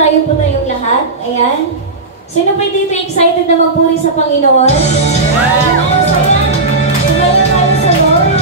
tayo po tayong lahat. Ayan. Sino pa dito excited na magpuri sa Panginoon? Ayan. Sumaya tayo sa Lord.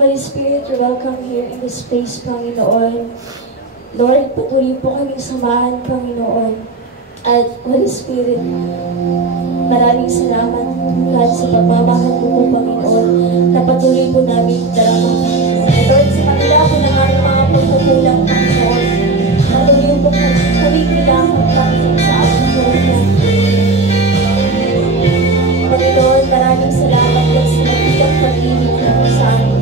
Holy Spirit, you're welcome here in this place, Panginoon. Lord, patuloy po kaming samahan, Panginoon. At Holy Spirit, maraming salamat God sa pagmamahal mo po, Panginoon, na patuloy po namin darama. Lord, sa kanila po ng aming mga pagkukulang, Panginoon, patuloy po kami kailangan Panginoon sa aming buhay. Panginoon, maraming salamat God sa nagbigang pag-ibig na po sa amin.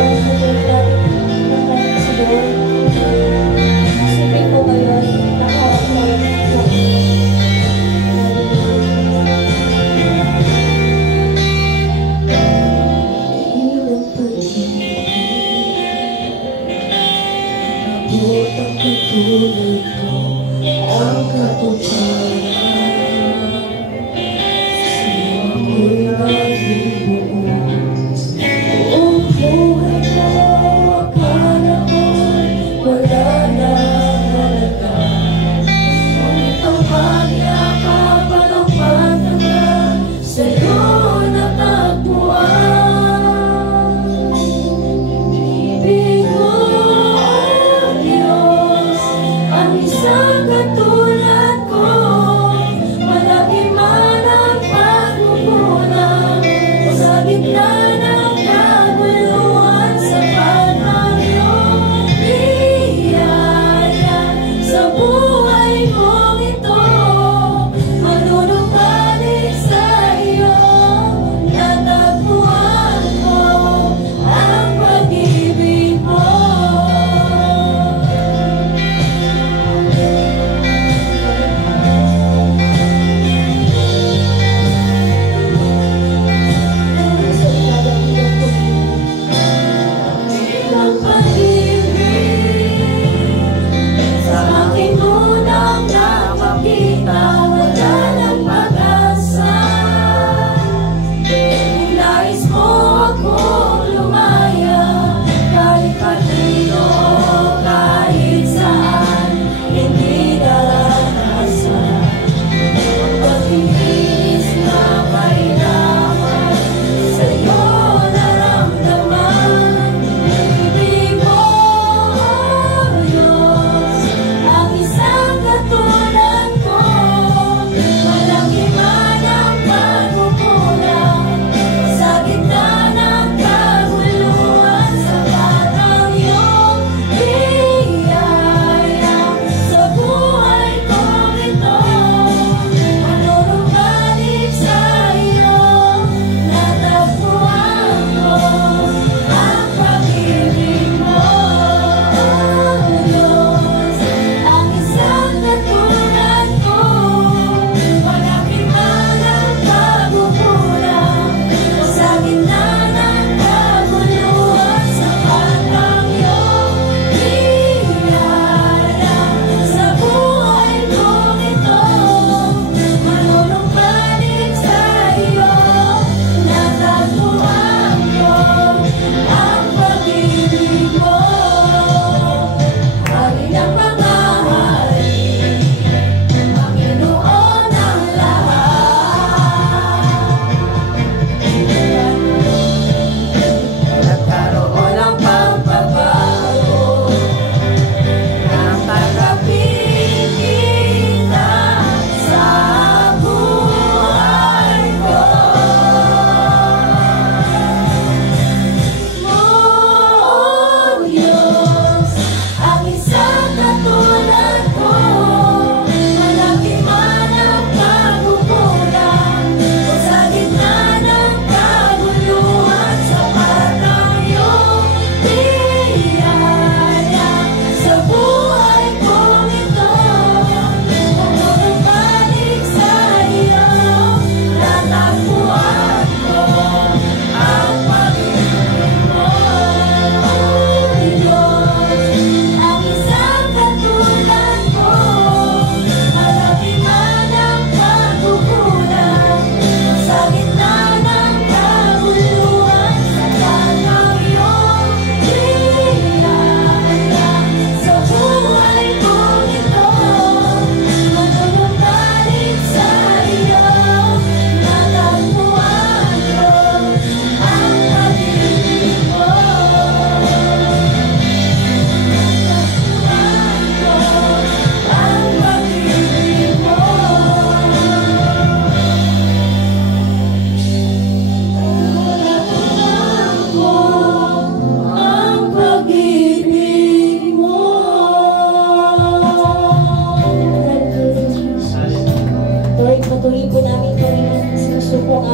Patuloy natin ng kanyang sa Lord. Sipin mo ngayon, nakaharap tayo ng ilang pag-ibig, abot ang katulad ko, ang katuparan. Ako'y maging buong buhay ko, akala ko'y wala na halaga. Ngunit ang pagyakapan ang pagtanggal sa'yo natagpuan. Ibig mo, oh Diyos, ang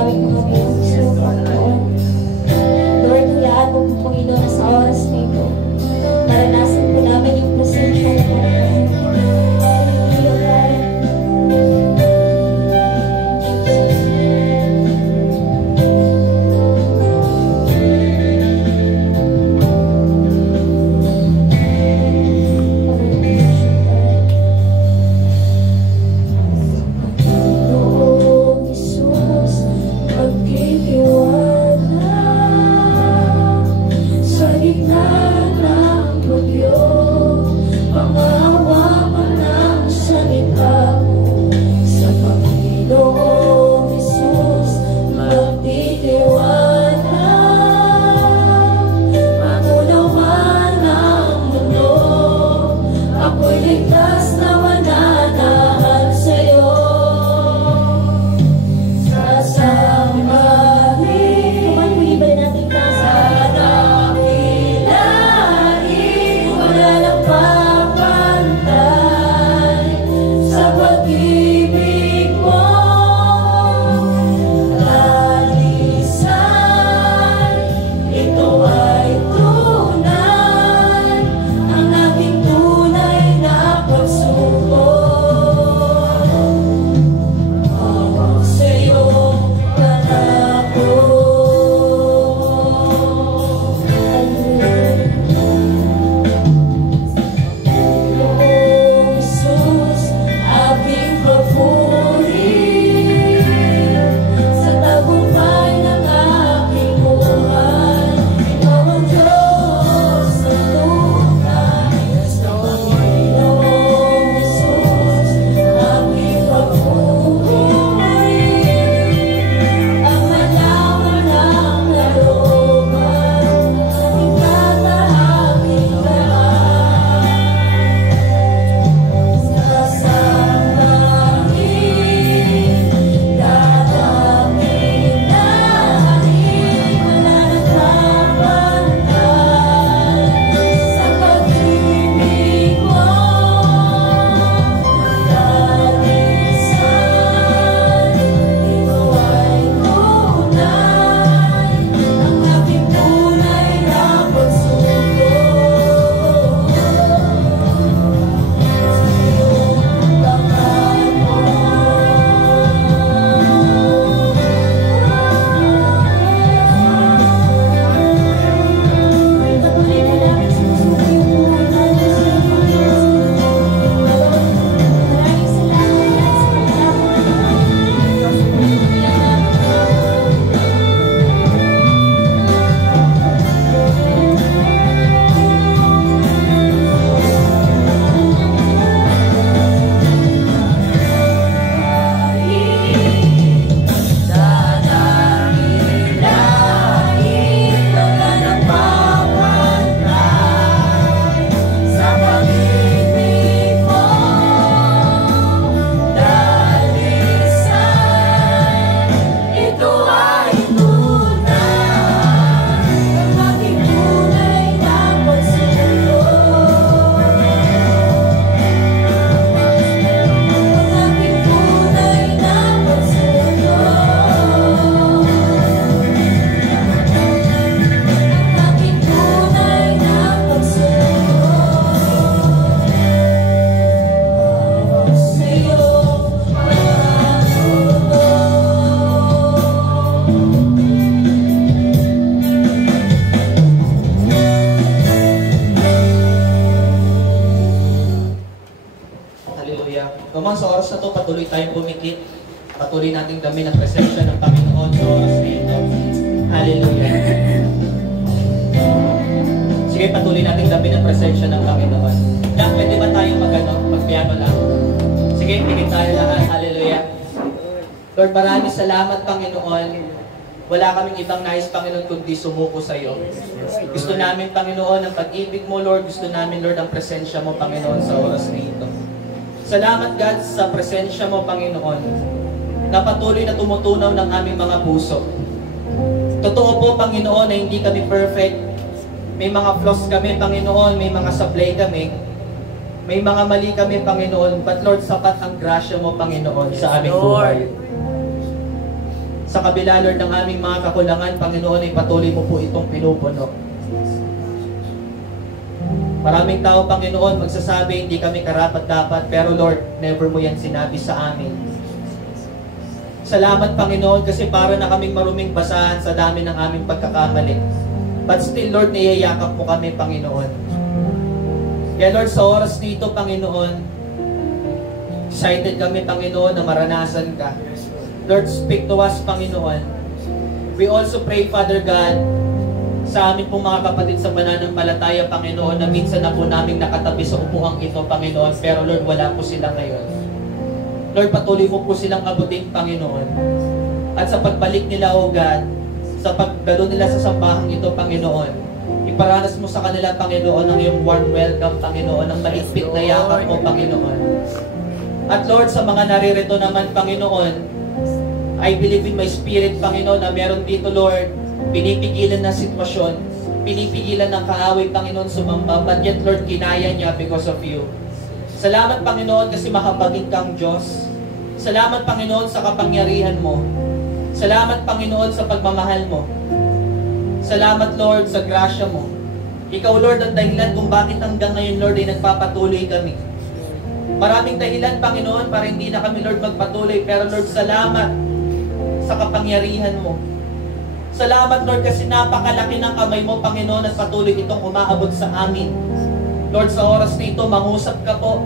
namin makapagod sa iyo, Panginoon. Lord, hayaan mo po, Panginoon, sa oras na ito. Naranasan po namin yung presensya mo, Panginoon. Hallelujah, God. patuloy tayong pumikit. Patuloy nating dami ng presensya ng Panginoon sa oras na ito. Hallelujah. Sige, patuloy nating dami ng presensya ng Panginoon. Lang, pwede ba tayo mag-piano lang? Sige, pikit tayo lahat. Hallelujah. Lord, maraming salamat, Panginoon. Wala kaming ibang nais, Panginoon, kundi sumuko sa iyo. Gusto namin, Panginoon, ang pag-ibig mo, Lord. Gusto namin, Lord, ang presensya mo, Panginoon, sa oras na ito. Salamat, God, sa presensya mo, Panginoon, na patuloy na tumutunaw ng aming mga puso. Totoo po, Panginoon, na hindi kami perfect. May mga flaws kami, Panginoon. May mga sablay kami. May mga mali kami, Panginoon. But, Lord, sapat ang grasya mo, Panginoon, sa aming buhay. Sa kabila, Lord, ng aming mga kakulangan, Panginoon, ay patuloy mo po itong pinupuno. Maraming tao, Panginoon, magsasabi, hindi kami karapat-dapat, pero Lord, never mo yan sinabi sa amin. Salamat, Panginoon, kasi para na kaming maruming basahan sa dami ng aming pagkakamali. But still, Lord, niyayakap mo kami, Panginoon. Kaya Lord, sa oras dito, Panginoon, excited kami, Panginoon, na maranasan ka. Lord, speak to us, Panginoon. We also pray, Father God, sa amin pong mga kapatid sa pananampalataya, Panginoon, na minsan na po namin nakatabi sa upuang ito, Panginoon, pero Lord, wala po sila ngayon. Lord, patuloy mo po silang abutin, Panginoon. At sa pagbalik nila, O God, sa pagdalo nila sa sambahang ito, Panginoon, iparanas mo sa kanila, Panginoon, ang iyong warm welcome, Panginoon, ang maligpit na yakap mo, Panginoon. At Lord, sa mga naririto naman, Panginoon, I believe in my spirit, Panginoon, na meron dito, Lord, pinipigilan na sitwasyon, pinipigilan ng kaaway, Panginoon, sumamba, but yet, Lord, kinaya niya because of you. Salamat, Panginoon, kasi makapagin kang Diyos. Salamat, Panginoon, sa kapangyarihan mo. Salamat, Panginoon, sa pagmamahal mo. Salamat, Lord, sa grasya mo. Ikaw, Lord, ang dahilan kung bakit hanggang ngayon, Lord, ay nagpapatuloy kami. Maraming dahilan, Panginoon, para hindi na kami, Lord, magpatuloy. Pero, Lord, salamat sa kapangyarihan mo. Salamat, Lord, kasi napakalaki ng kamay mo, Panginoon, at patuloy itong umaabot sa amin. Lord, sa oras na ito, mangusap ka po.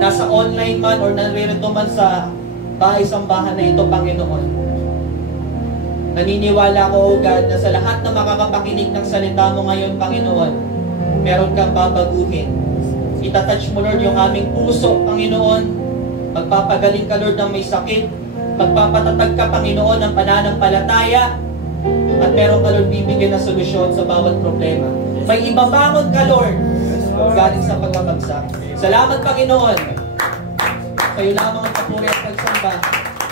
Nasa online man or naririto man sa bahay-sambahan na ito, Panginoon. Naniniwala ko, O God, na sa lahat na makakapakinig ng salita mo ngayon, Panginoon, meron kang babaguhin. Itatouch mo, Lord, yung aming puso, Panginoon. Magpapagaling ka, Lord, ng may sakit. Magpapatatag ka, Panginoon, ng pananampalataya. At meron ka, Lord, bibigyan na solusyon sa bawat problema. May ibabangon ka, Lord, galing sa pagkabagsak. Salamat, Panginoon. Kayo lamang ang papuri at pagsamba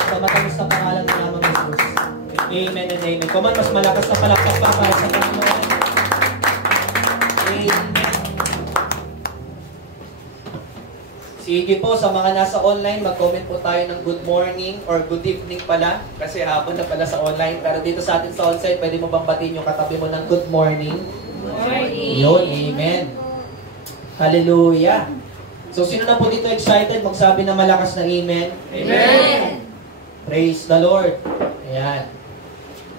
sa matamis na pangalan ng namang Jesus. Amen and amen. Come on, mas malakas na palakpak pa para sa Panginoon. Amen. Sige po, sa mga nasa online, mag-comment po tayo ng good morning or good evening pala. Kasi hapon na pala sa online. Pero dito sa atin sa onsite, pwede mo bang batiin yung katabi mo ng good morning? Good morning. Yun, amen. Hallelujah. So, sino na po dito excited? Magsabi na malakas na amen. Amen. Praise the Lord. Ayan.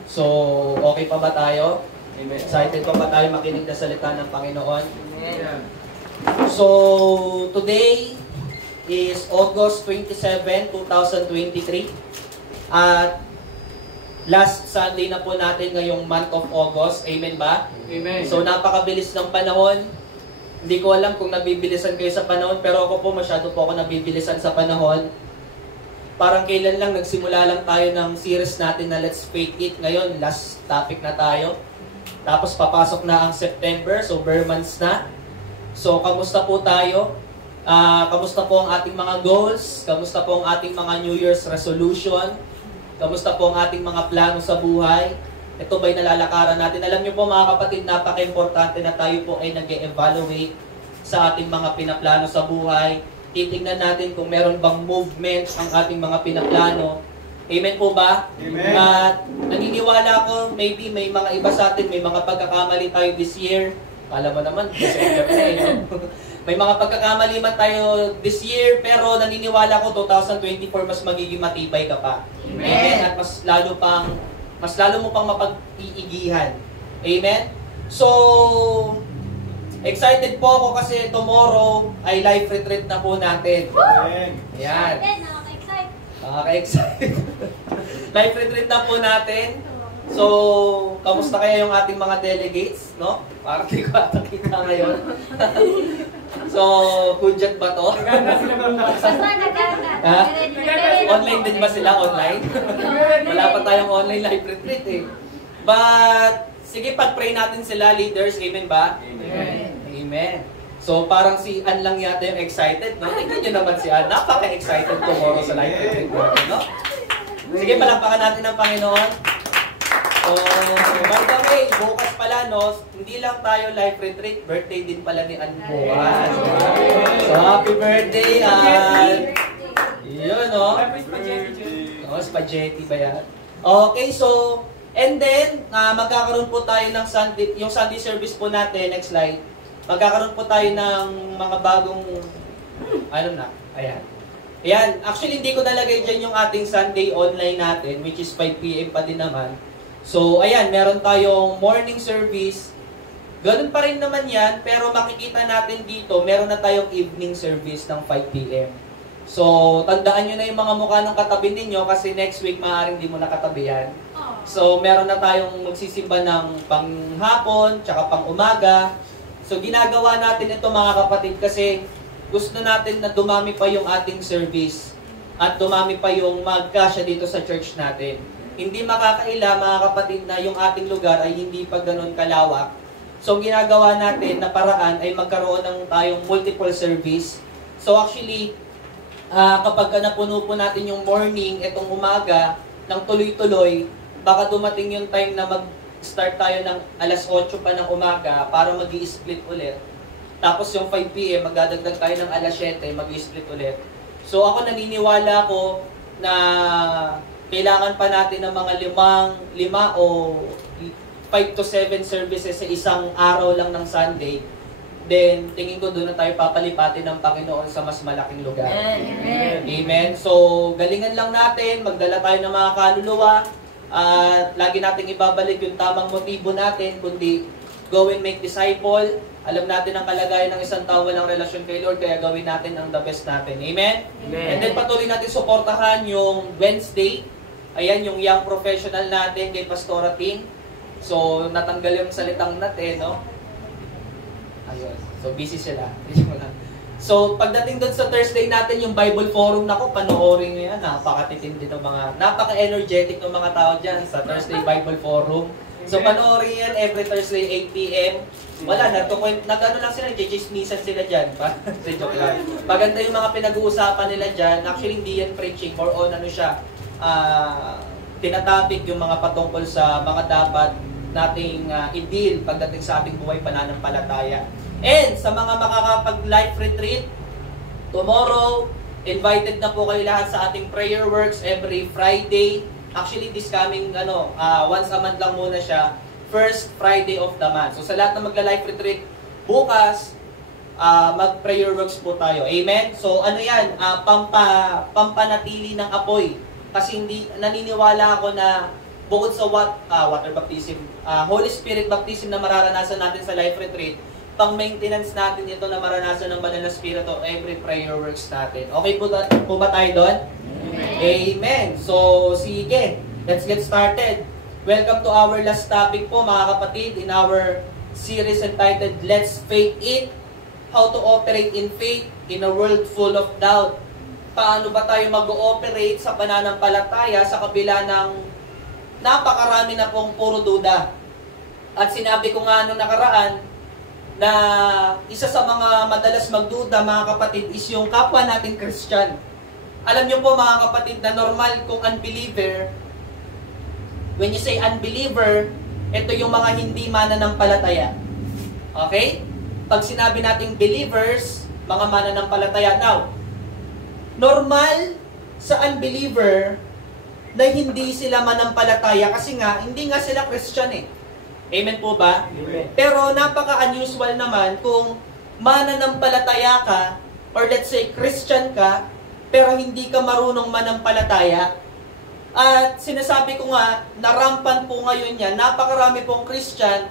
So, okay pa ba tayo? Amen. Excited pa ba tayo makinig na salita ng Panginoon? Amen. So, today is August 27, 2023. At last Sunday na po natin ngayong month of August. Amen ba? Amen. So, napakabilis ng panahon. Hindi ko alam kung nabibilisan kayo sa panahon, pero ako po masyado po ako nabibilisan sa panahon. Parang kailan lang, nagsimula lang tayo ng series natin na Let's Faith It. Ngayon, last topic na tayo. Tapos papasok na ang September, so bare months na. So, kamusta po tayo? Kamusta po ang ating mga goals? Kamusta po ang ating mga New Year's resolution? Kamusta po ang ating mga plano sa buhay? Ito ba'y nalalakaran natin? Alam niyo po mga kapatid, napaka-importante na tayo po ay nag-evaluate sa ating mga pinaplano sa buhay. Titingnan natin kung meron bang movement ang ating mga pinaplano. Amen po ba? Amen. At naniniwala ko, maybe may mga iba sa atin, may mga pagkakamali tayo this year. Alam mo naman, December na eh, no? May mga pagkakamali man tayo this year, pero naniniwala ko 2024 mas magiging matibay ka pa. Amen. At mas lalo mo pang mapag-iigihan. Amen? So, excited po ako kasi tomorrow ay life retreat na po natin. Amen. Ayan. Nakaka-excite. Life retreat na po natin. So, kamusta kaya yung ating mga delegates, no? Parang di ko atakita ngayon. So, hudyat ba to? Ha? Online din ba sila? Online? Wala pa tayong online live retreat eh. But, sige, pag-pray natin sila, leaders. Amen ba? Amen. Amen. So, parang si Ann lang yata yung excited, no? Tingnan nyo naman si Ann. Napaka-excited tomorrow sa live retreat natin, no? Sige, palakpakan natin ang Panginoon. So, by the way, bukas pala, no? Hindi lang tayo live retreat, birthday din pala ni Ann bukas. So, happy birthday, Ann! Yun, no? Oh, spaghetti ba yan? Okay, so, and then, magkakaroon po tayo ng yung Sunday service po natin, next slide. Magkakaroon po tayo ng mga bagong, ayan. Ayan, actually hindi ko nalagay dyan yung ating Sunday online natin, which is 5 p.m. pa din naman. So, ayan, meron tayong morning service. Ganun pa rin naman yan, pero makikita natin dito, meron na tayong evening service ng 5 p.m. So, tandaan nyo na yung mga mukha ng katabi ninyo kasi next week maaaring di mo nakatabi yan. So, meron na tayong magsisimba ng panghapon, tsaka pang umaga. So, ginagawa natin ito mga kapatid kasi gusto natin na dumami pa yung ating service at dumami pa yung magkasya dito sa church natin. Hindi makakaila mga kapatid na yung ating lugar ay hindi pa ganun kalawak. So, ginagawa natin na paraan ay magkaroon ng tayong multiple service. So, actually, kapag napuno po natin yung morning, itong umaga, ng tuloy-tuloy, baka dumating yung time na mag-start tayo ng alas 8 pa ng umaga para mag-i-split ulit. Tapos yung 5 p.m., magdadagdag tayo ng alas 7, mag-i-split ulit. So ako naniniwala ko na kailangan pa natin ng mga 5 o 5 to 7 services sa isang araw lang ng Sunday. Then, tingin ko doon na tayo papalipatin ng Panginoon sa mas malaking lugar. Amen. Amen. So, galingan lang natin, magdala tayo ng mga kaluluwa, at lagi nating ibabalik yung tamang motibo natin, kundi go and make disciple. Alam natin ang kalagayan ng isang tao walang relasyon kay Lord, kaya gawin natin ang the best natin. Amen? Amen. And then patuloy natin suportahan yung Wednesday. Ayan, yung young professional natin kay Pastora Ting. So, natanggal yung salitang natin, no? Ayun. So, busy sila. So, pagdating doon sa Thursday natin, yung Bible Forum, nako, panoorin nyo yan. Napakatitindi ng mga, napaka-energetic ng mga tao dyan sa Thursday Bible Forum. So, panoorin yan every Thursday, 8 p.m. Wala, nag-ano lang sila, chichismisan sila dyan. Joke lang. Maganda yung mga pinag-uusapan nila dyan. Actually, hindi yan preaching. More on, ano siya, tinatapik yung mga patungkol sa mga dapat nating i-deal pagdating sa ating buhay pananampalataya. And sa mga makakapag-life retreat, tomorrow, invited na po kayo lahat sa ating prayer works every Friday. Actually, this coming, once a month lang muna siya. First Friday of the month. So sa lahat na magla-life retreat, bukas, mag-prayer works po tayo. Amen? So ano yan? Pampanatili ng apoy. Kasi naniniwala ako na bukod sa water baptism, Holy Spirit baptism na mararanasan natin sa life retreat, pang-maintenance natin ito na maranasan ng Banal na Espiritu every prayer works natin. Okay po ba tayo doon? Amen. Amen. So, sige. Let's get started. Welcome to our last topic po mga kapatid in our series entitled Let's Faith It, How to Operate in Faith in a World Full of Doubt. Paano ba tayo mag-ooperate sa pananampalataya sa kabila ng napakarami na pong puro duda. At sinabi ko nga nung nakaraan na isa sa mga madalas magduda mga kapatid is yung kapwa natin Christian. Alam niyo po mga kapatid na normal kung unbeliever, when you say unbeliever, ito yung mga hindi mananampalataya. Okay? Pag sinabi nating believers, mga mananampalataya. Now, normal sa unbeliever na hindi sila manampalataya kasi nga, hindi nga sila Christian eh. Amen po ba? Amen. Pero napaka-unusual naman kung mananampalataya ka or let's say Christian ka pero hindi ka marunong manampalataya. At sinasabi ko nga, narampan po ngayon yan, napakarami pong Christian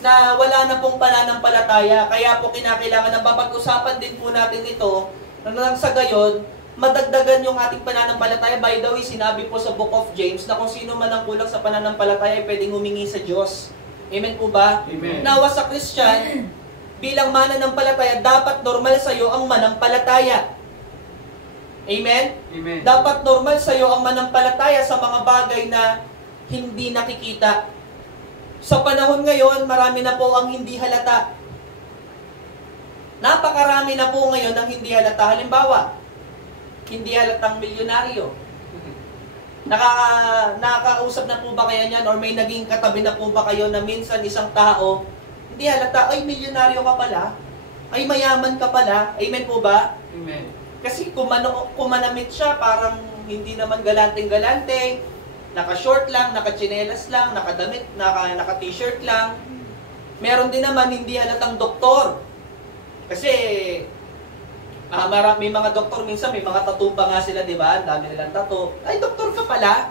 na wala na pong pananampalataya. Kaya po kinakailangan na mapag-usapan din po natin ito na nang sa gayon, madagdagan yung ating pananampalataya. By the way, sinabi po sa Book of James na kung sino man ang kulang sa pananampalataya ay pwedeng humingi sa Diyos. Amen po ba? Amen. Nawa sa Christian, bilang mananampalataya, dapat normal sa iyo ang manampalataya. Amen? Amen. Dapat normal sa iyo ang manampalataya sa mga bagay na hindi nakikita. Sa panahon ngayon, marami na po ang hindi halata. Napakarami na po ngayon ang hindi halata. Halimbawa, hindi halatang milyonaryo. Nakakausap na po ba kayo niyan? Or may naging katabi na po ba kayo na minsan isang tao, hindi halata, ay milyonaryo ka pala, ay mayaman ka pala. Amen po ba? Amen. Kasi kumanamit siya, parang hindi naman galanteng-galante. naka-short lang, naka-chinelas lang, nakadamit, naka-t-shirt lang. Meron din naman hindi halatang doktor. Kasi may mga doktor minsan, may mga tattoo pa nga sila, di ba? Ang dami nilang tattoo. Ay, doktor ka pala.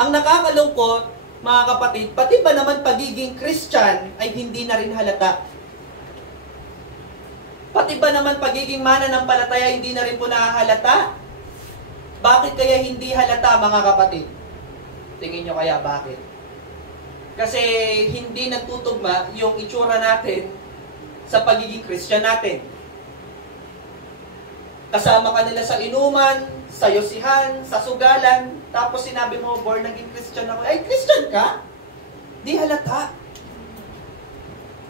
Ang nakakalungkot, mga kapatid, pati ba naman pagiging Christian ay hindi na rin halata? Pati ba naman pagiging mananampalataya hindi na rin po nahahalata? Bakit kaya hindi halata, mga kapatid? Tingin nyo kaya bakit? Kasi hindi nagtutugma yung itsura natin sa pagiging Christian natin. Kasama ka nila sa inuman, sa yosihan, sa sugalan, tapos sinabi mo, born again Christian ako. Ay, Christian ka? Di halata.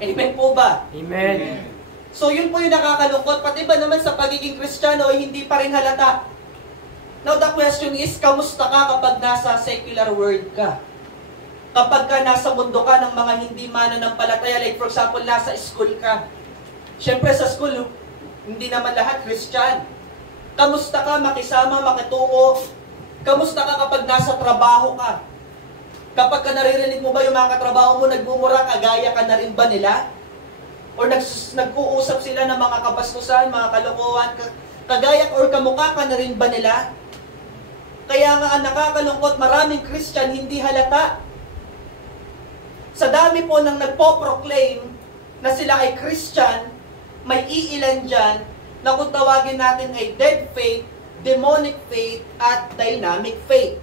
Amen po ba? Amen. So yun po yung nakakalungkot. Pati ba naman sa pagiging Kristiyano ay hindi pa rin halata? Now the question is, kamusta ka kapag nasa secular world ka? Kapag ka nasa mundo ka ng mga hindi mananampalataya, like for example, nasa school ka. Siyempre sa school, hindi naman lahat Christian. Kamusta ka makisama, makitungo? Kamusta ka kapag nasa trabaho ka? Kapag ka naririnig mo ba yung mga katrabaho mo, nagmumura, kagaya ka na rin ba nila? Or nag-uusap sila ng mga kabastusan, mga kalokohan, kagaya or kamukha ka na rin ba nila? Kaya nga ang nakakalungkot, maraming Christian hindi halata. Sa dami po nang nagpo-proclaim na sila ay Christian, may iilan dyan na kung tawagin natin ay dead faith, demonic faith, at dynamic faith.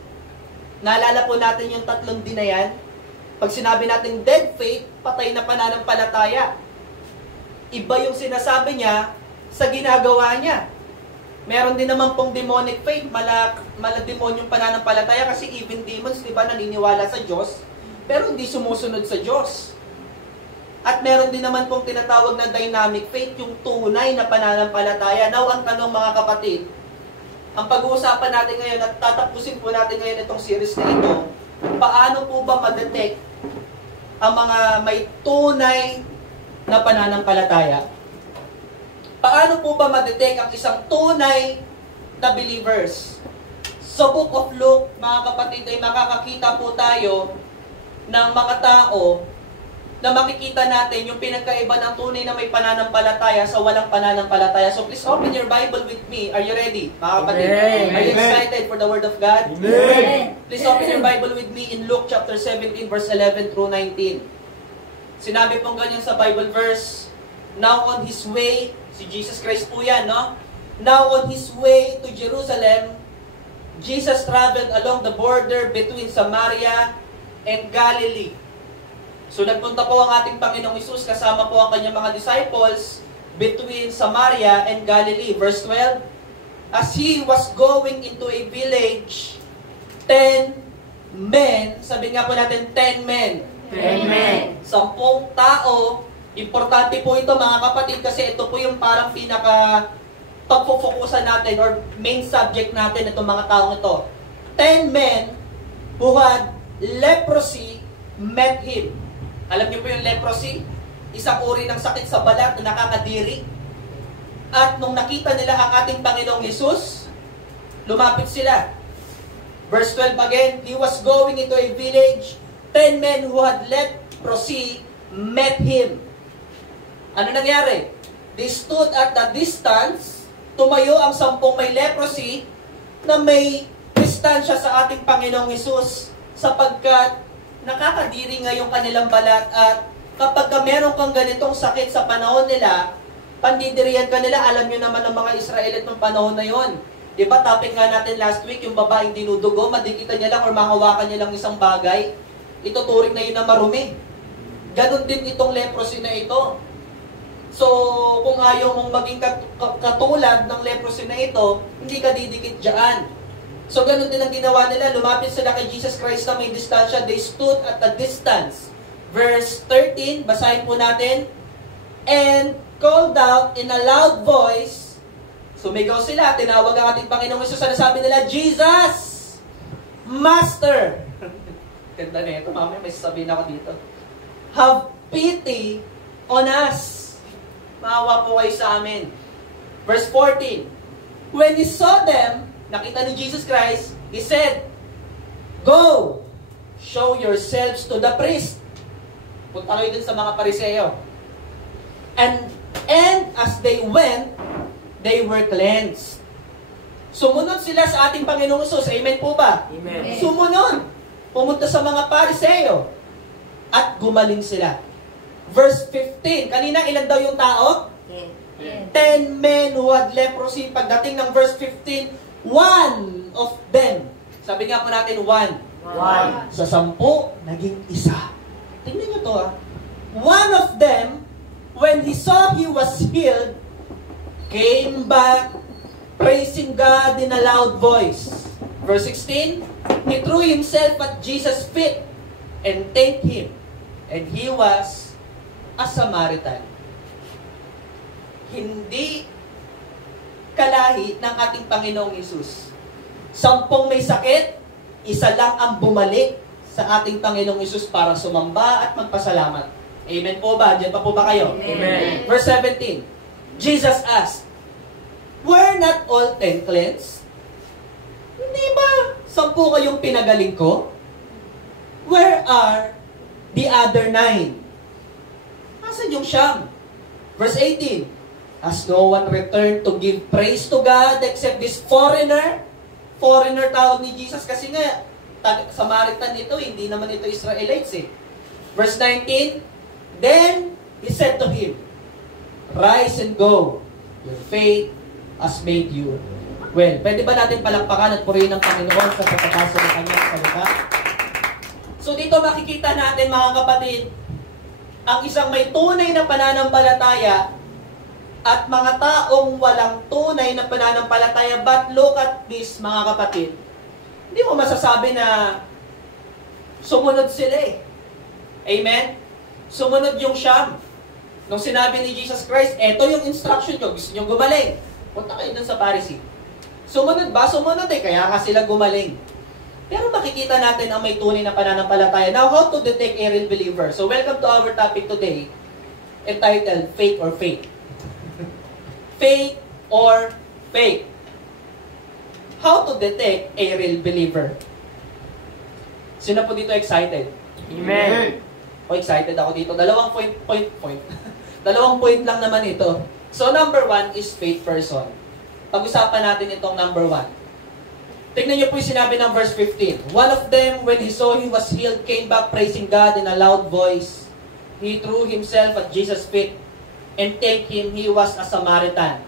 Naalala po natin yung tatlong D na yan? Pag sinabi natin dead faith, patay na pananampalataya. Iba yung sinasabi niya sa ginagawa niya. Meron din naman pong demonic faith, malademonyong pananampalataya kasi even demons, di ba, naniniwala sa Diyos, pero hindi sumusunod sa Diyos. At meron din naman pong tinatawag na dynamic faith, yung tunay na pananampalataya. Now, ang tanong mga kapatid, ang pag-uusapan natin ngayon at tatapusin po natin ngayon itong series na ito, paano po ba ma-detect ang mga may tunay na pananampalataya? Paano po ba ma-detect ang isang tunay na believers? Sa Book of Luke, mga kapatid, ay makakakita po tayo ng mga tao na makikita natin yung pinagkaiba ng tunay na may pananampalataya sa walang pananampalataya. So please open your Bible with me. Are you ready, mga kapatid? Amen. Are you excited for the Word of God? Amen. Please open your Bible with me in Luke chapter 17, verse 11 through 19. Sinabi pong ganyan sa Bible verse, now on His way, si Jesus Christ po yan, no? Now on His way to Jerusalem, Jesus traveled along the border between Samaria and Galilee. So nagpunta po ang ating Panginoong Hesus kasama po ang kanyang mga disciples between Samaria and Galilee. Verse 12, as He was going into a village, 10 men, sabi nga po natin 10 men. 10 men. 10 tao. Importante po ito mga kapatid kasi ito po yung parang pinaka pagpufokusan natin or main subject natin itong mga taong ito. 10 men who had leprosy met Him. Alam niyo po yung leprosy? Isang uri ng sakit sa balat na nakakadiri. At nung nakita nila ang ating Panginoong Hesus, lumapit sila. Verse 12 again, He was going into a village, 10 men who had leprosy met Him. Ano nangyari? They stood at a distance, tumayo ang 10 may leprosy na may distansya sa ating Panginoong Hesus sapagkat nakakadiri nga yung kanilang balat at kapag meron kang ganitong sakit sa panahon nila, pandidirihan ka nila, alam nyo naman ng mga Israelite ng panahon na yon. Diba, topic nga natin last week, yung babaeng dinudugo, madikitan niya lang or mahawakan niya lang isang bagay, ituturing na yun na marumi. Ganon din itong leprosy na ito. So, kung ayaw mong maging katulad ng leprosy na ito, hindi ka didikit dyan. So, ganun din ang ginawa nila. Lumapit sila kay Jesus Christ na may distansya. They stood at a distance. Verse 13, basahin po natin. And called out in a loud voice. Sumigaw sila. Tinawag ang ating Panginoong Hesus. Ano sabi nila? Jesus! Master! Ganda na ito. Mamaya may sasabihin ako dito. Have pity on us. Maawa po kayo sa amin. Verse 14. When He saw them, nakita ni Jesus Christ, He said, "Go, show yourselves to the priest." Punta kayo dun sa mga Pariseo. And as they went, they were cleansed. Sumunod sila sa ating Panginoong Hesus. Amen po ba? Amen. Sumunod. Pumunta sa mga Pariseo. At gumaling sila. Verse 15. Kanina, ilan daw yung tao? 10 men who had leprosy. Pagdating ng verse 15, one of them. Sabi nga po natin, one. Sa 10, naging isa. Tingnan nyo to One of them, when he saw he was healed, came back, praising God in a loud voice. Verse 16, he threw himself at Jesus' feet and thanked him. And he was a Samaritan. Hindi kalahi ng ating Panginoong Hesus. 10 may sakit, isa lang ang bumalik sa ating Panginoong Hesus para sumamba at magpasalamat. Amen po ba? Diyan pa po ba kayo? Amen. Verse 17, Jesus asked, "Were not all 10 cleansed? Hindi ba 10 kayong pinagaling ko? Where are the other 9? Nasaan yung 9? Verse 18, has no one returned to give praise to God except this foreigner? Foreigner tawag ni Jesus kasi nga, Samaritan ito, hindi naman ito Israelites eh. Verse 19, then he said to him, "Rise and go. Your faith has made you well." Pwede ba natin palakpakan at purihin ng Panginoon sa pagkabasa ng kanyang salita? So dito makikita natin mga kapatid, ang isang may tunay na pananampalataya at mga taong walang tunay na pananampalataya. But look at this mga kapatid. Hindi mo masasabi na sumunod sila eh. Amen? Sumunod yung 9. Nung sinabi ni Jesus Christ, eto yung instruction nyo, gusto nyo gumaling. Punta kayo dun sa Pharisee. Sumunod ba? Sumunod eh, kaya ka sila gumaling. Pero makikita natin ang may tunay na pananampalataya. Now, how to detect a real believer? So, welcome to our topic today, entitled, Faith or Faith. Faith or Faith. How to detect a real believer? Sino po dito excited? Amen. O excited ako dito. Dalawang point lang naman ito. So, number 1 is faith person. Pag-usapan natin itong number 1. Tignan niyo po yung sinabi ng verse 15. One of them, when he saw he was healed, came back praising God in a loud voice. He threw himself at Jesus' feet and thanked him. He was a Samaritan.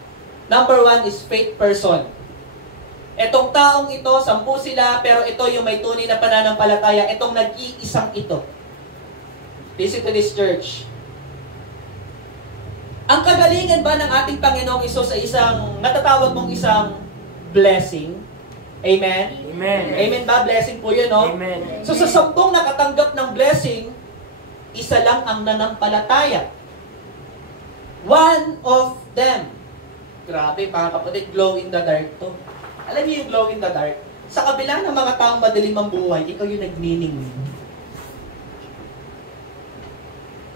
Number 1 is faith person. Etong taong ito, 10 sila, pero ito yung may tunay na pananampalataya. Itong nag-iisang ito. Listen to this, church. Ang kagalingan ba ng ating Panginoong Hesus sa isang, natatawag mong isang blessing? Amen? Amen. Amen ba? Blessing po yun, no? Amen. So sa 10 nakatanggap ng blessing, isa lang ang nanampalataya. One of them. Grabe, mga kapatid, glow in the dark to. Alam niyo yung glow in the dark? Sa kabila ng mga taong madaling mambuhay, ikaw yung nagniningning.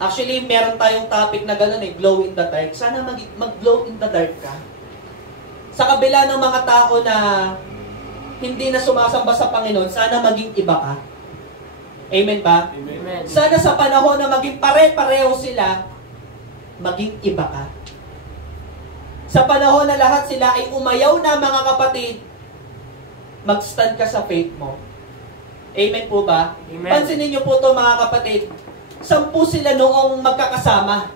Actually, meron tayong topic na gano'n eh, glow in the dark. Sana mag-glow in the dark ka. Sa kabila ng mga tao na hindi na sumasamba sa Panginoon, sana maging iba ka. Amen ba? Amen. Sana sa panahon na maging pare-pareho sila, maging iba ka. Sa panahon na lahat sila ay umayaw na mga kapatid, mag-stand ka sa faith mo. Amen po ba? Amen. Pansinin niyo po ito mga kapatid. 10 sila noong magkakasama.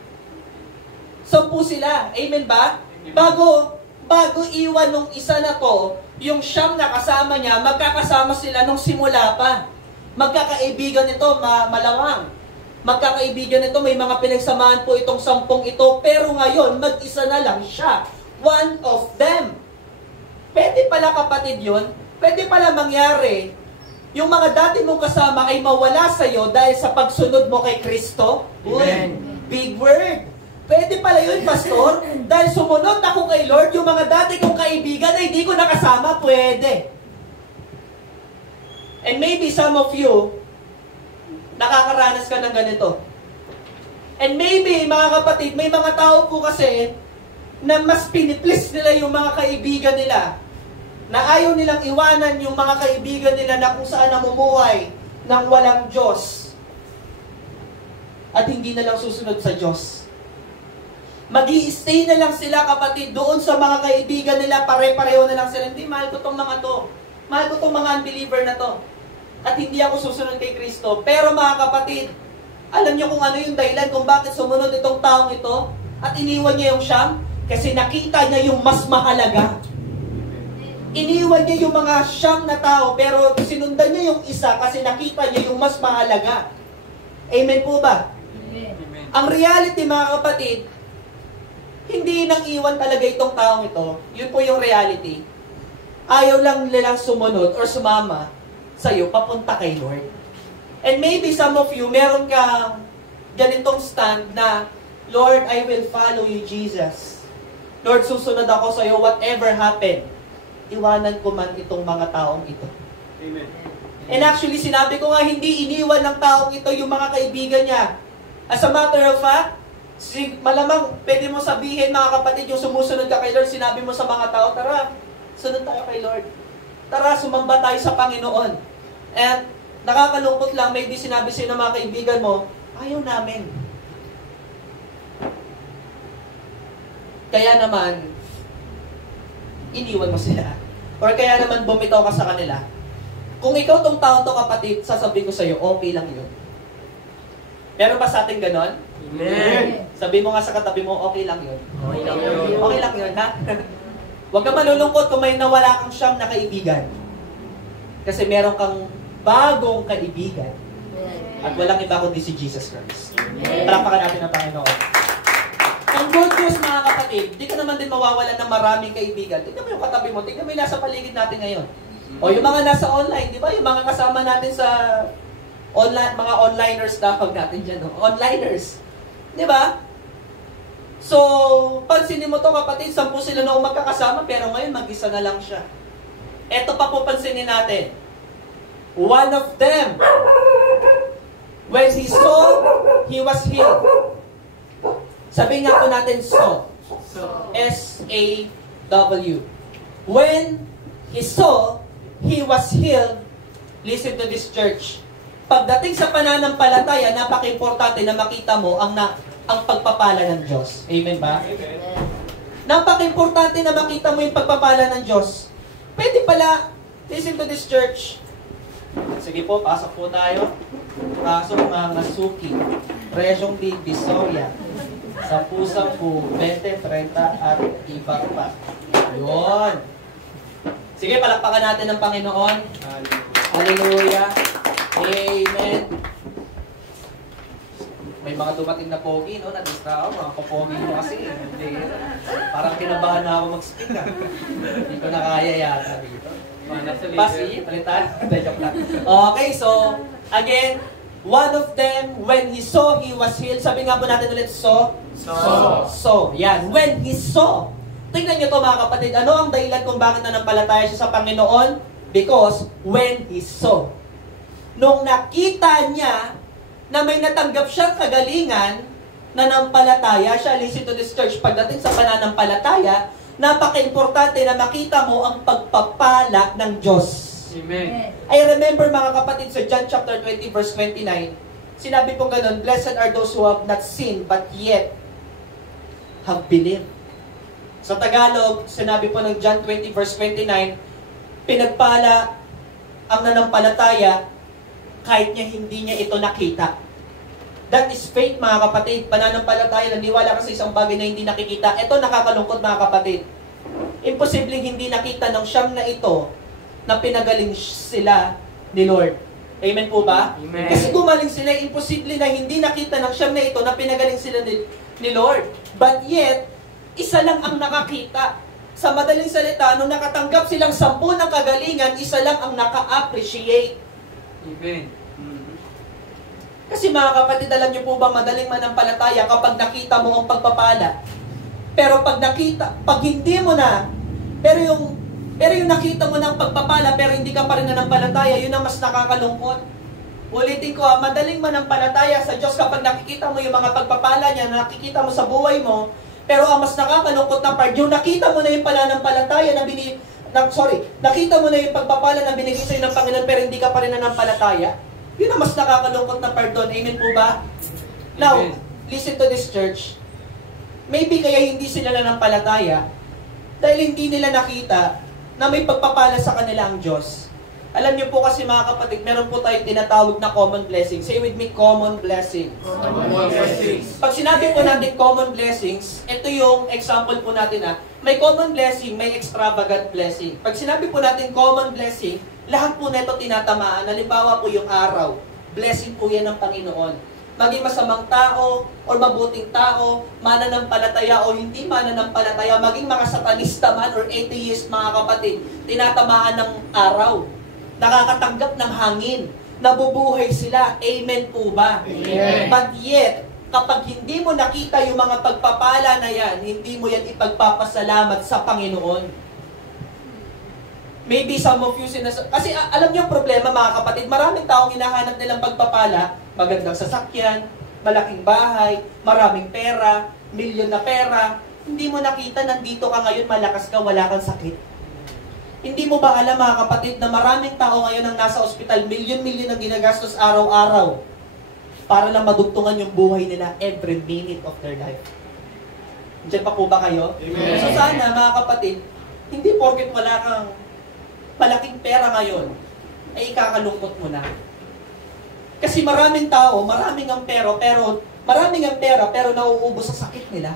10 sila. Amen ba? Bago iwan nung isa na to, yung 9 na kasama niya, magkakasama sila nung simula pa. Magkakaibigan ito, malawang. Magkakaibigan ito, may mga pinagsamahan po itong 10 ito, pero ngayon, mag-isa na lang siya. One of them. Pwede pala kapatid yun, pwede pala mangyari, yung mga dati mong kasama ay mawala sa'yo dahil sa pagsunod mo kay Kristo. Amen. Big word. Pwede pala yun, pastor. Dahil sumunod ako kay Lord, yung mga dati kong kaibigan ay hindi ko nakasama, pwede. And maybe some of you, nakakaranas ka ng ganito. And maybe, mga kapatid, may mga tao po kasi na mas piniplis nila yung mga kaibigan nila na ayaw nilang iwanan yung mga kaibigan nila na kung saan namumuhay ng walang Diyos at hindi na lang susunod sa Diyos. Mag-i-stay na lang sila, kapatid, doon sa mga kaibigan nila, pare-pareho na lang sila. Hindi, mahal ko tong mga to. Mahal ko tong mga unbeliever na to. At hindi ako susunod kay Kristo. Pero mga kapatid, alam niyo kung ano yung dahilan kung bakit sumunod itong taong ito at iniwan niya yung Siyam? Kasi nakita niya yung mas mahalaga. Iniwan niya yung mga Siyam na tao, pero sinundan niya yung isa kasi nakita niya yung mas mahalaga. Amen po ba? Amen. Ang reality, mga kapatid, hindi nang iwan talaga itong taong ito. Yun po yung reality. Ayaw lang nilang sumunod or sumama sa iyo papunta kay Lord. And maybe some of you, meron kang ganitong stand na, Lord, I will follow you, Jesus. Lord, susunod ako sa iyo, whatever happen. Iwanan ko man itong mga taong ito. Amen. And actually, sinabi ko nga, hindi iniwan ng taong ito yung mga kaibigan niya. As a matter of fact, malamang pwede mo sabihin, mga kapatid, yung sumusunod ka kay Lord, sinabi mo sa mga tao, tara, sunod tayo kay Lord. Tara, sumamba tayo sa Panginoon. And nakakalungkot lang, maybe sinabi sa'yo ng mga kaibigan mo, ayaw namin. Kaya naman, iniwan mo sila. Or kaya naman bumitaw ka sa kanila. Kung ikaw tong taon to, kapatid, sasabihin ko sa'yo, okay lang yun. Meron ba sa ating ganon? Amen. Sabi mo nga sa katabi mo, okay lang yun. Okay lang yun. Okay lang yun, ha? Huwag ka malulungkot kung may nawala kang Siyam na kaibigan. Kasi meron kang bagong kaibigan. At walang iba kundi si Jesus Christ. Palakpakan natin ang Panginoon. Ang good news, mga kapatid, di ka naman din mawawalan ng maraming kaibigan. Tignan mo yung katabi mo, tignan mo yung nasa paligid natin ngayon. O yung mga nasa online, di ba? Yung mga kasama natin sa online, mga onliners tawag natin dyan. No? Onliners. Di ba? So, pansinin mo to, kapatid, 10 sila noong magkakasama, pero ngayon mag-isa na lang siya. Eto pa po pansinin natin. One of them, when he saw, he was healed. Sabi nga po natin, saw. S-A-W. When he saw, he was healed. Listen to this, church. Pagdating sa pananampalataya, napaka-importante na makita mo ang pagpapala ng Diyos. Amen ba? Amen. Napaka-importante na makita mo yung pagpapala ng Diyos. Pwede pala, listen to this, church. Sige po, pasok po tayo. Pasok mga Masuki, Resyong di Visoria, 10, 20, 30, at iba pa. Yun. Sige, palakpakan natin ng Panginoon. Hallelujah. Amen. May mga dumating na pogi, no? Na-distract ako, mga popogi mo kasi. Hindi, parang kinabahan na ako mag-speak, ha? Hindi ko na kaya yata dito. Pasi, palitan. Okay, so, again, one of them, when he saw, he was healed. Sabi nga po natin ulit, saw. Yan. When he saw. Tingnan nyo to, mga kapatid. Ano ang dahilan kung bakit nanampalataya siya sa Panginoon? Because when he saw. Nung nakita niya na may natanggap siyang kagalingan, nanampalataya siya. Listen to this, church. Pagdating sa pananampalataya, napaka-importante na makita mo ang pagpapala ng Diyos. Amen. I remember, mga kapatid, sa John chapter 20, verse 29, sinabi po ganun, blessed are those who have not sinned, but yet have believed. Sa Tagalog, sinabi po ng John 20, verse 29, pinagpala ang nanampalataya kahit niya hindi niya ito nakita. That is faith, mga kapatid. Pananampalataya, naniwala ka sa isang bagay na hindi nakikita. Ito nakakalungkot, mga kapatid. Imposibleng hindi nakita ng Siyam na ito na pinagaling sila ni Lord. Amen po ba? Amen. Kasi gumaling sila, imposible na hindi nakita ng Siyam na ito na pinagaling sila ni Lord. But yet, isa lang ang nakakita. Sa madaling salita, nung nakatanggap silang 10 ng kagalingan, isa lang ang naka-appreciate. Amen. Kasi mga kapatid, alam niyo po ba, madaling manampalataya kapag nakita mo ang pagpapala. Pero pag hindi mo na, pero yung nakita mo ng pagpapala, pero hindi ka pa rin nanampalataya, yun ang mas nakakalungkot. Ulitin ko, madaling manampalataya sa Diyos kapag nakikita mo yung mga pagpapala niya, nakikita mo sa buhay mo, pero ang mas nakakalungkot na part, yung nakita mo na yung pananampalataya na nakita mo na yung pagpapala na binigay sa'yo ng Panginoon pero hindi ka pa rin nanampalataya, yun ang mas nakakalungkot na pardon. Amen po ba? Now, listen to this, church. Maybe kaya hindi sila nanampalataya dahil hindi nila nakita na may pagpapala sa kanila ang Diyos. Alam niyo po kasi mga kapatid, meron po tayong tinatawag na common blessing. Say with me, common blessing. Common blessings. Pag sinabi po natin common blessings, ito yung example po natin may common blessing, may extravagant blessing. Pag sinabi po natin common blessing, lahat po nito tinatamaan. Halimbawa po yung araw, blessing po yan ng Panginoon. Maging masamang tao o mabuting tao, mananampalataya o hindi mananampalataya, maging mga satanista man or atheist mga kapatid, tinatamaan ng araw. Nakakatanggap ng hangin, nabubuhay sila. Amen po ba? Amen. But yet, kapag hindi mo nakita yung mga pagpapala na yan, hindi mo yan ipagpapasalamat sa Panginoon. Maybe some of you kasi alam niyo ang problema mga kapatid, maraming taong hinahanap nilang pagpapala, magandang sasakyan, malaking bahay, maraming pera, milyon na pera. Hindi mo nakita, nandito ka ngayon, malakas ka, wala kang sakit. Hindi mo ba alam mga kapatid na maraming tao ngayon ang nasa ospital, milyon-milyon ang ginagastos araw-araw para lang madugtungan yung buhay nila every minute of their life. Diyan pa po ba kayo? Amen. So sana mga kapatid, hindi porket wala kang malaking pera ngayon, ay ikakalungkot mo na. Kasi maraming tao, maraming ang pera pero nauubos sa sakit nila.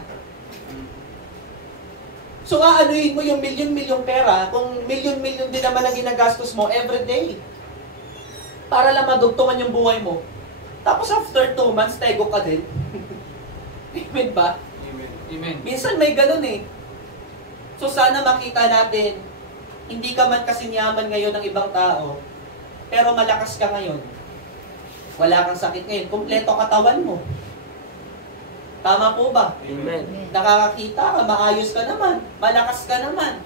So, aanuhin mo yung milyon-milyong pera kung milyon-milyon din naman ang ginagastos mo every day. Para lang madugtungan yung buhay mo. Tapos after 2 months, tego ka din. Amen ba? Amen. Minsan may ganun eh. So, sana makita natin, hindi ka man kasinyaman ngayon ng ibang tao, pero malakas ka ngayon. Wala kang sakit ngayon. Kumpleto katawan mo. Tama po ba? Amen. Nakakakita ka, maayos ka naman, malakas ka naman.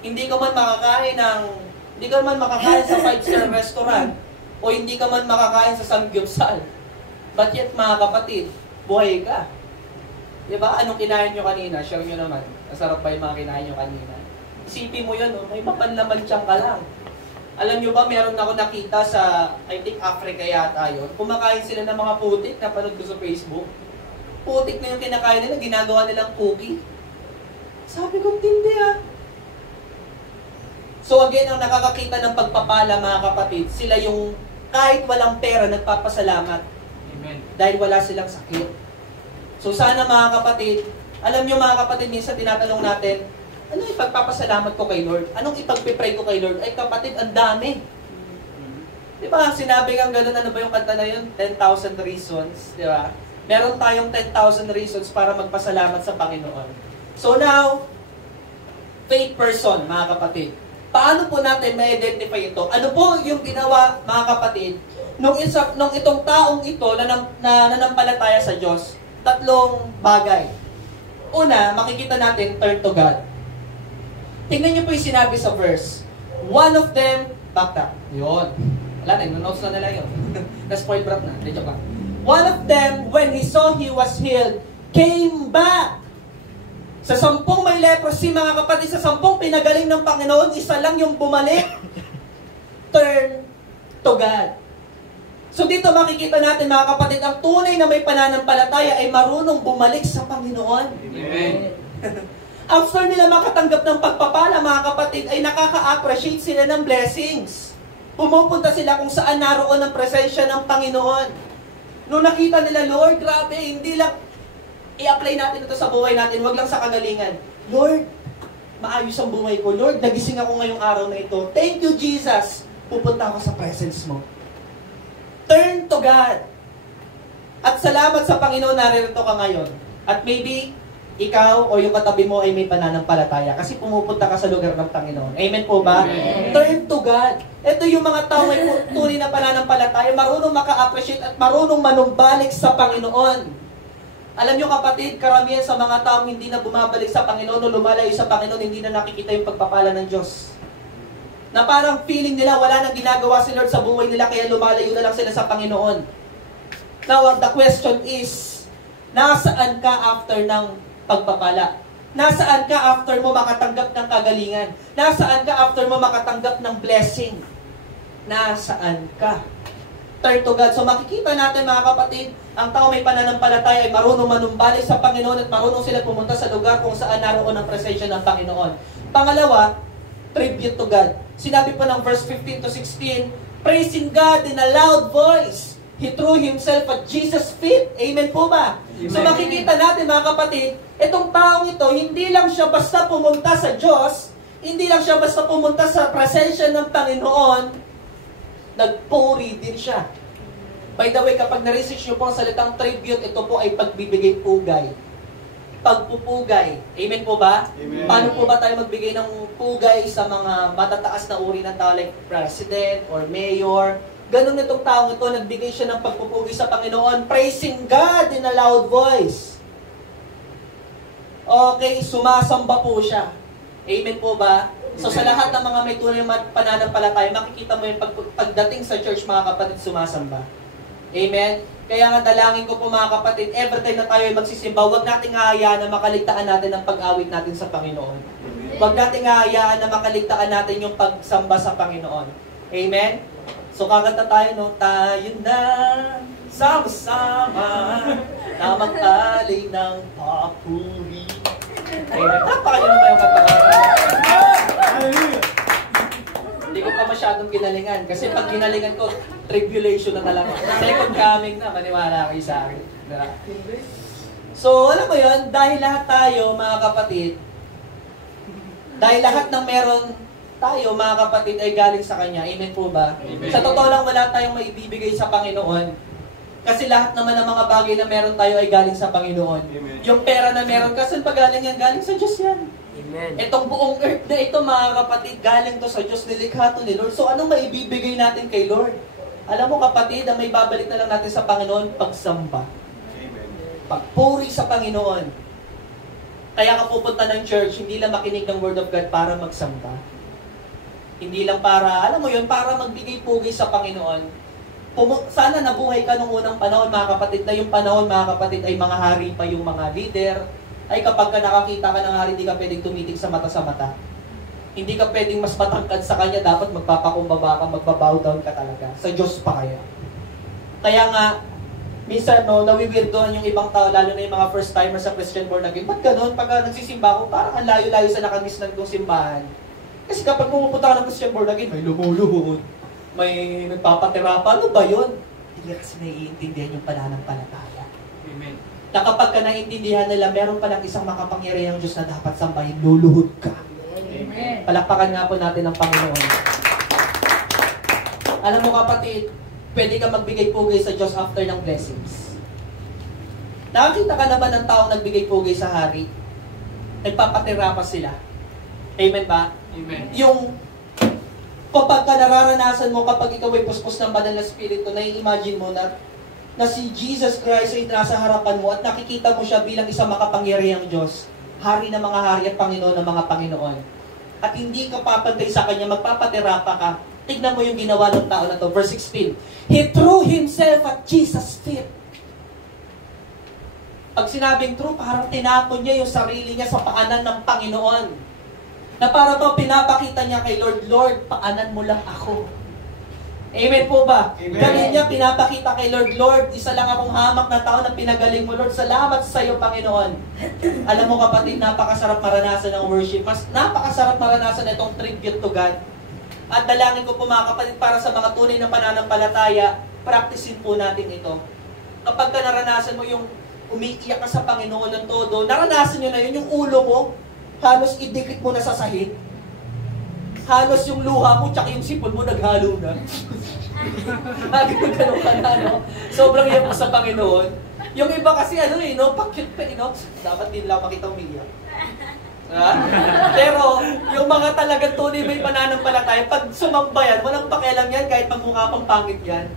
Hindi ka man makakain sa 5-star restaurant o hindi ka man makakain sa samgyupsal. But yet mga kapatid, buhay ka. Diba? Anong kinain nyo kanina? Share nyo naman. Masarap ba yung mga kinain nyo kanina? Isipin mo yun, may mapanlaman siyang ka lang. Alam nyo ba, meron ako nakita sa, I think Africa yata yun. Kumakain sila ng mga putik, napanood ko sa Facebook. Putik na yung kinakain nila, ginagawa nilang cookie. Sabi ko, tindi So again, ang nakakakita ng pagpapala mga kapatid, sila yung kahit walang pera, nagpapasalamat. Amen. Dahil wala silang sakit. So sana mga kapatid, alam nyo mga kapatid, minsan tinatanong natin, ano ipagpapasalamat ko kay Lord? Anong ipagpipray ko kay Lord? Ay kapatid, ang dami. Diba, sinabi kang gano'n, ano ba yung kanta na yun? 10,000 reasons, diba? Meron tayong 10,000 reasons para magpasalamat sa Panginoon. So now, faith person, mga kapatid. Paano po natin ma-identify ito? Ano po yung ginawa, mga kapatid, nung itong taong ito na nanampalataya sa Diyos? 3 bagay. Una, makikita natin, turn to God. Tingnan niyo po yung sinabi sa verse. One of them, backed up. Yun. Wala na, notes na nila yun. Na-spoil brat na. Joke lang. One of them, when he saw he was healed, came back. Sa 10 may leprosy, mga kapatid, sa 10 pinagaling ng Panginoon, isa lang yung bumalik. Turn to God. So dito makikita natin, mga kapatid, ang tunay na may pananampalataya ay marunong bumalik sa Panginoon. Amen. After nila makatanggap ng pagpapala, mga kapatid, ay nakaka-appreciate sila ng blessings. Pumupunta sila kung saan naroon ang presensya ng Panginoon. Nung nakita nila, Lord, grabe, hindi lang, i-apply natin ito sa buhay natin, wag lang sa kagalingan. Lord, maayos ang buhay ko. Lord, nagising ako ngayong araw na ito. Thank you, Jesus. Pupunta ako sa presence mo. Turn to God. At salamat sa Panginoon, naririto ka ngayon. At maybe, ikaw o yung katabi mo ay may pananampalataya kasi pumupunta ka sa lugar ng Panginoon. Amen po ba? Amen. Turn to God. Ito yung mga tao may tunay na pananampalataya, marunong maka-appreciate at marunong manumbalik sa Panginoon. Alam nyo kapatid, karamihan sa mga taong hindi na bumabalik sa Panginoon o lumalayo sa Panginoon, hindi na nakikita yung pagpapala ng Diyos. Na parang feeling nila wala nang ginagawa si Lord sa buhay nila kaya lumalayo na lang sila sa Panginoon. Now, the question is, nasaan ka after ng pagpapala? Nasaan ka after mo makatanggap ng kagalingan? Nasaan ka after mo makatanggap ng blessing? Nasaan ka? Turn to God. So makikita natin mga kapatid, ang tao may pananampalataya ay marunong manumbalik sa Panginoon at marunong sila pumunta sa lugar kung saan naroon ang presensya ng Panginoon. Pangalawa, tribute to God. Sinabi pa ng verse 15 to 16, praising God in a loud voice. He threw himself at Jesus' feet. Amen po ba? Amen. So makikita natin mga kapatid, itong taong ito, hindi lang siya basta pumunta sa Diyos, hindi lang siya basta pumunta sa presensya ng Panginoon, nagpuri din siya. By the way, kapag na-research nyo po ang salitang tribute, ito po ay pagbibigay pugay. Pagpupugay. Amen po ba? Amen. Paano po ba tayo magbigay ng pugay sa mga matataas na uri ng tao like president or mayor? Ganun itong taong ito, nagbigay siya ng pagpupugay sa Panginoon, praising God in a loud voice. Okay, sumasamba po siya. Amen po ba? So sa lahat ng mga may tunay na pananampalataya, makikita mo yung pagdating sa church mga kapatid, sumasamba. Amen? Kaya nga dalangin ko po mga kapatid, every time na tayo ay magsisimba, huwag nating hahayaan na makaligtaan natin ang pag-awit natin sa Panginoon. Huwag nating hahayaan na makaligtaan natin yung pagsamba sa Panginoon. Amen? So kakanta tayo, no? Tayo na sama-sama na mag-alay ng papuri. Amen? Napakayo naman yung kanta. Hindi ko pa masyadong ginalingan. Kasi pag ginalingan ko, tribulation na talaga. Second coming na, maniwala kayo sa akin. So, alam mo yun, dahil lahat tayo, mga kapatid, dahil lahat ng meron tayo, mga kapatid, ay galing sa Kanya. Amen po ba? Amen. Sa totoo lang, wala tayong maibibigay sa Panginoon. Kasi lahat naman ng mga bagay na meron tayo ay galing sa Panginoon. Amen. Yung pera na meron ka, saan pa galing yan? Galing sa Diyos yan. Amen. Itong buong earth na ito, mga kapatid, galing to sa Diyos, nilikha to ni Lord. So, anong maibibigay natin kay Lord? Alam mo kapatid, ang may babalik na lang natin sa Panginoon, pagsamba. Amen. Pagpuri sa Panginoon. Kaya ka pupunta ng church, hindi lang makinig ng Word of God para magsamba. Hindi lang para, alam mo yun, para magbigay pugay sa Panginoon. Sana nabuhay ka nung unang panahon, mga kapatid, na yung panahon, mga kapatid, ay mga hari pa yung mga leader. Ay kapag ka nakakita ka ng hari, hindi ka pwedeng tumitig sa mata. Hindi ka pwedeng mas matangkad sa Kanya, dapat magpapakumbaba ka, magbabow down ka talaga. Sa Diyos pa kaya. Kaya nga, minsan, no, nawiwirdohan yung ibang tao, lalo na yung mga first timers sa Christian born again. Ba't ganun? Pag nagsisimba ko, parang ang layo-layo sa nakagisnan kong simbahan. Kasi kapag pumupunta ka ng Christian born again, may lumuluhod, may nagpapatira pa. Ano ba yun? Hindi kasi naiintindihan yung pananampalataya. Amen. Na kapag ka naiintindihan nila, meron palang isang makapangyarihang Diyos na dapat sambahin, luluhod ka. Amen. Palakpakan nga po natin ang Panginoon. Alam mo kapatid, pwede ka magbigay pugay sa Diyos after ng blessings. Nakakita ka naman ng taong nagbigay pugay sa hari? Nagpapatira pa sila. Amen ba? Amen. Yung kapag ka nararanasan mo, kapag ikaw ay puspos ng banal na spirito, nai-imagine mo na si Jesus Christ ay nasa harapan mo at nakikita mo siya bilang isang makapangyarihang Diyos, hari ng mga hari at Panginoon ng mga Panginoon. At hindi ka papantay sa Kanya, magpapatira pa ka. Tignan mo yung ginawa ng tao na to. Verse 16. He threw himself at Jesus' feet. Pag sinabing true, parang tinapon niya yung sarili niya sa paanan ng Panginoon. Na para ba pinapakita niya kay Lord, Lord, paanan mo lang ako. Amen po ba? Amen. Galing niya pinapakita kay Lord, Lord, isa lang akong hamak na tao na pinagaling mo, Lord. Salamat sa iyo, Panginoon. Alam mo kapatid, napakasarap maranasan ng worship. Mas napakasarap maranasan na itong tribute to God. At dalangin ko po mga kapatid, para sa mga tunay na pananampalataya, practicein po natin ito. Kapag ka naranasan mo yung umiiyak ka sa Panginoon ng todo, naranasan nyo na yun, yung ulo mo, halos idikit mo na sa sahig. Halos yung luha mo, tsaka yung sipon mo, naghalo na. Ganun ka na, no? Sobrang iyak mo sa Panginoon. Yung iba kasi, pa-cute pa, dapat din lang makita umiiyak. Ha? Pero, yung mga talagang tunay may pananampalataya, pag sumambayan, walang pakialam yan, kahit magmukha pang pangit yan.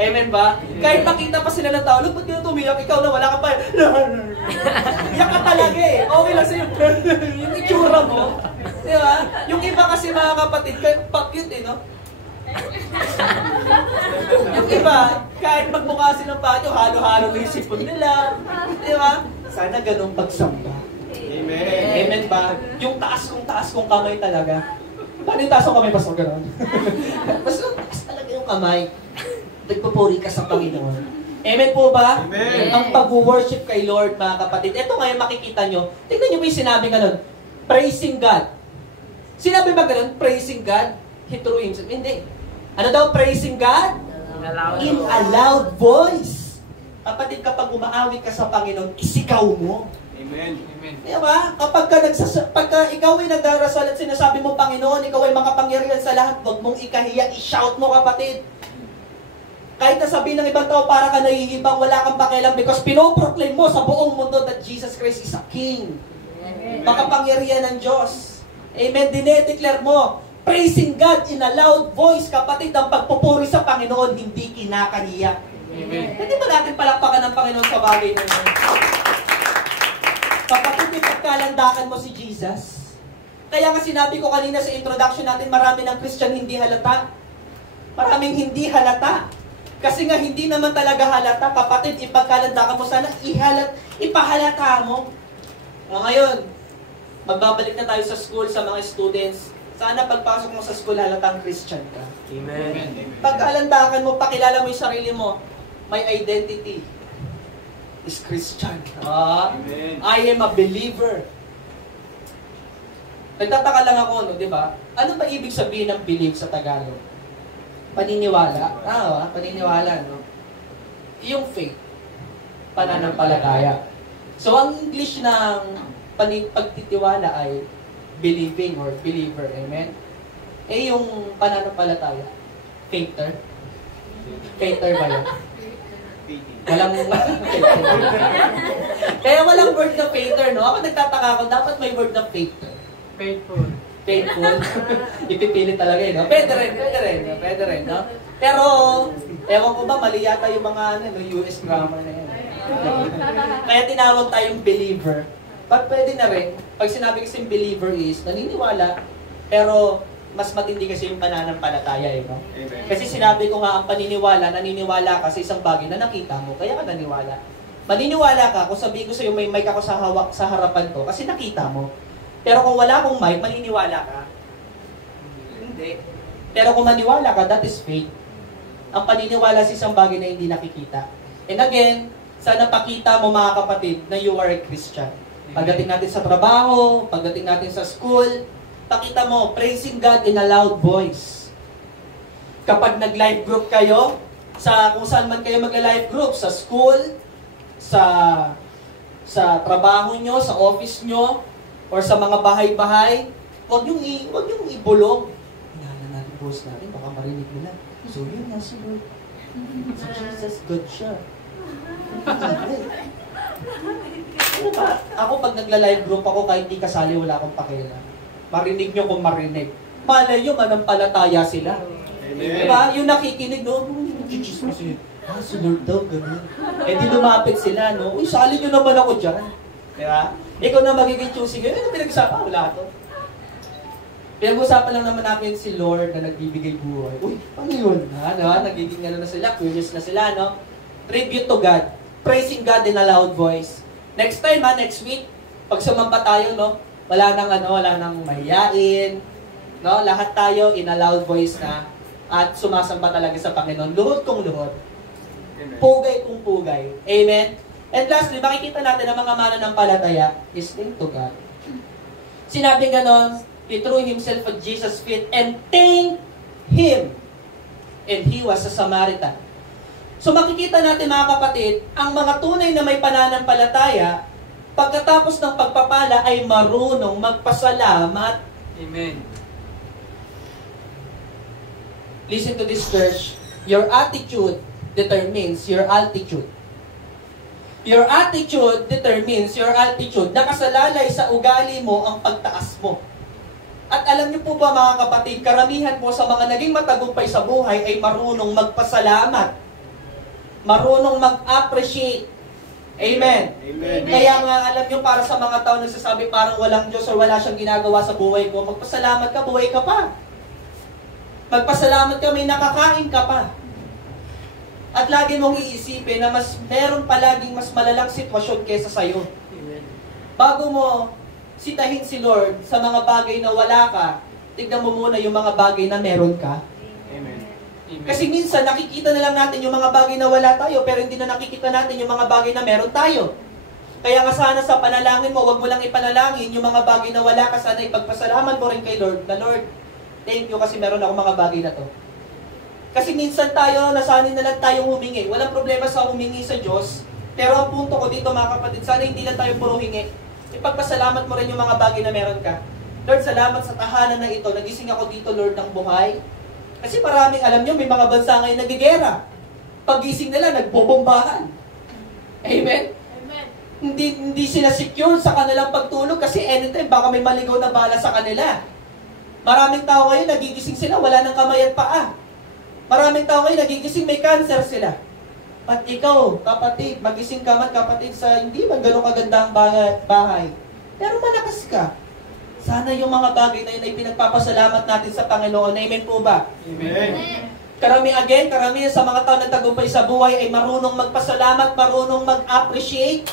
Amen ba? Kahit makita pa sila ng tao, ba't ka na tumiyak? Ikaw na, wala ka pa. Iyak ka talaga eh. Okay lang sa'yo. Yung itsura mo. Di ba? Yung iba kasi mga kapatid, pa-cute no? Yung iba, kahit magmukha silang patyo, halo-halo na yung sipon nila. Di ba? Sana ganun pagsamba. Amen ba? Yung taas kong kamay talaga. Paano yung taas kong kamay, Pastor? Ganon. Basta taas talaga yung kamay. Nagpupuri ka sa Panginoon. Amen po ba? Amen. Ang pag-worship kay Lord, mga kapatid. Ito ngayon makikita nyo. Tingnan nyo po yung sinabi ganun. Praising God. Sinabi ba ganun? Praising God? He threw himself. Hindi. Ano daw praising God? In a loud voice. Kapatid, kapag umaawi ka sa Panginoon, isigaw mo. Amen. Amen. Diba? Pagka ikaw ay nagdarasal at sinasabi mo, Panginoon, ikaw ay makapangyarihan sa lahat, huwag mong ikahiya, i-shout mo, kapatid. Kahit nasabihin ng ibang tao, para ka nahihibang, wala kang pakialam because pinoproclaim mo sa buong mundo that Jesus Christ is a King. Makapangyarihan ng Diyos. Amen. Dinedeclare mo, praising God in a loud voice, kapatid, ang pagpupuri sa Panginoon, hindi kinakahiya. Amen. Hindi ba natin palakpakan ng Panginoon sa bagay na yun? Kapatid, ipagkalandakan mo si Jesus. Kaya nga sinabi ko kanina sa introduction natin, marami ng Christian hindi halata. Maraming hindi halata. Kasi nga hindi naman talaga halata. Kapatid, ipagkalandakan mo sana, ipahalata mo. Ngayon, magbabalik na tayo sa school sa mga students. Sana pagpasok mo sa school, halatang Christian ka. Amen. Pagkalandakan mo, pakilala mo yung sarili mo. My identity is Christian. Amen. I am a believer. Nagtataka lang ako, no, di ba? Ano ba ibig sabihin ng believe sa Tagalog? Paniniwala. Paniniwala, no? Yung faith. Pananampalataya. So, ang English ng pagtitiwala ay believing or believer. Amen? Yung pananampalataya. Faither. Faither ba yun? Walang Kaya walang word na faither, no? Ako nagtataka ako, dapat may word na faither. Faithful. Faithful. Ipipilit talaga no? Pwede rin, no? Pero, ewan ko ba, mali yata yung mga US grammar na yan. Kaya tinawag tayong believer. But pwede na rin, pag sinabi kasing believer is, naniniwala, pero mas matindi kasi yung pananampalataya, no? Amen. Kasi sinabi ko nga, ang paniniwala, naniniwala ka sa isang bagay na nakita mo, kaya ka naniwala. Maniniwala ka, kung sabi ko sa'yo, may mic ako sa harapan ko, kasi nakita mo. Pero kung wala akong mic, maniniwala ka? Hindi. Pero kung maniwala ka, that is faith. Ang paniniwala sa isang bagay na hindi nakikita. And again, sana pakita mo mga kapatid na you are a Christian. Pagdating natin sa trabaho, pagdating natin sa school, pakita mo, praising God in a loud voice. Kapag nag-live group kayo, kung saan man kayo magla-live group, sa school, sa trabaho nyo, sa office nyo, or sa mga bahay-bahay, huwag yung ibulong. Hinahala natin boss natin, baka marinig nila. So yun nga si Lord. Si Jesus, God siya. Ano ba? Ako pag nagla-live group ako, kahit di kasali, wala akong pakialam. Marinig nyo kung marinig. Malay nyo, manampalataya sila. Amen. Diba? Yung nakikinig, no? Jesus mo si Lord daw, gano'n. Di lumapit sila, no? Uy, sali nyo naman ako dyan. Diba? Ikaw na magiging choosing. Ano pinag-usapan? Wala to. Pinag-usapan lang naman namin si Lord na nagbibigay buhay. Uy, ano yun? Diba? Nagiging na sila, curious na sila, no? Tribute to God. Praising God in a loud voice. Next time, next week, pag sumamba tayo, no? Wala nang mahiyain, no? Lahat tayo in a loud voice na at sumasamba talaga sa Panginoon. Luhod kong luhod. Pugay kong pugay. Amen? And lastly, makikita natin ang mga mananampalataya is linked to God. Sinabi ganon, he threw himself at Jesus' feet and thanked Him. And he was a Samaritan. So makikita natin mga kapatid, ang mga tunay na may pananampalataya, pagkatapos ng pagpapala ay marunong magpasalamat. Amen. Listen to this, church. Your attitude determines your altitude. Your attitude determines your altitude. Nakasalalay sa ugali mo ang pagtaas mo. At alam niyo po ba mga kapatid, karamihan po sa mga naging matagumpay sa buhay ay marunong magpasalamat. Marunong mag-appreciate. Amen. Amen. Kaya nga alam niyo, para sa mga tao nagsasabi parang walang Diyos o wala siyang ginagawa sa buhay ko, magpasalamat ka, buhay ka pa. Magpasalamat ka, may nakakain ka pa. At lagi mong iisipin na meron palaging mas malalang sitwasyon kesa sa'yo. Amen. Bago mo sitahin si Lord sa mga bagay na wala ka, tignan mo muna yung mga bagay na meron ka. Amen. Amen. Kasi minsan nakikita na lang natin yung mga bagay na wala tayo, pero hindi na nakikita natin yung mga bagay na meron tayo. Kaya nga sana sa panalangin mo, wag mo lang ipanalangin yung mga bagay na wala ka, sana ipagpasalamat mo rin kay Lord, na Lord, thank you kasi meron ako mga bagay na to. Kasi minsan tayo, nasanay na lang tayong humingi. Walang problema sa humingi sa Diyos. Pero ang punto ko dito mga kapatid, sana hindi lang tayo puro hingi. Ipagpasalamat mo rin yung mga bagay na meron ka. Lord, salamat sa tahanan na ito. Nagising ako dito, Lord, ng buhay. Kasi maraming, alam nyo, may mga bansa ngayon nagigera. Pagising nila, nagbobombahan. Amen? Amen. Hindi sila secure sa kanilang pagtulog kasi anytime baka may maligaw na bala sa kanila. Maraming tao ngayon, nagigising sila, wala ng kamay at paa. Maraming tao ngayon, nagigising, may cancer sila. At ikaw, kapatid, magising ka man kapatid sa hindi man gano'ng kagandang bahay. Pero malakas ka. Sana yung mga bagay na yun ay pinagpapasalamat natin sa Panginoon. Amen po ba? Amen. Karamihan sa mga tao na tagumpay sa buhay ay marunong magpasalamat, marunong mag-appreciate.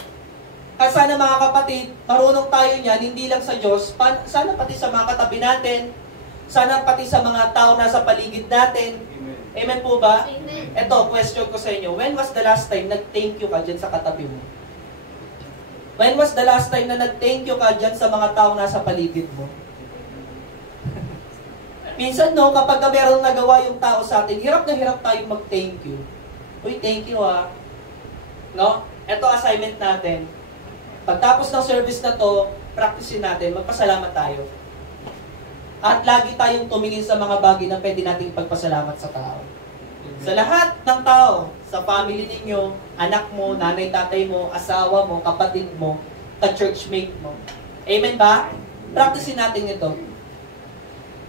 At sana mga kapatid, marunong tayo niyan, hindi lang sa Diyos, sana pati sa mga katabi natin, sana pati sa mga tao nasa paligid natin. Amen po ba? Amen. Ito, question ko sa inyo. When was the last time nag-thank you ka dyan sa katabi mo? When was the last time na nag-thank you ka dyan sa mga tao nasa paligid mo? Minsan no, kapag merong nagawa yung tao sa atin, hirap na hirap tayong mag-thank you. Uy, thank you ah. No? Ito assignment natin. Pagtapos ng service na to, practicein natin, magpasalamat tayo. At lagi tayong tumingin sa mga bagay na pwede nating ipagpasalamat sa tao. Sa lahat ng tao, sa family ninyo, anak mo, nanay, tatay mo, asawa mo, kapatid mo, ka-churchmate mo. Amen ba? Practicein natin ito.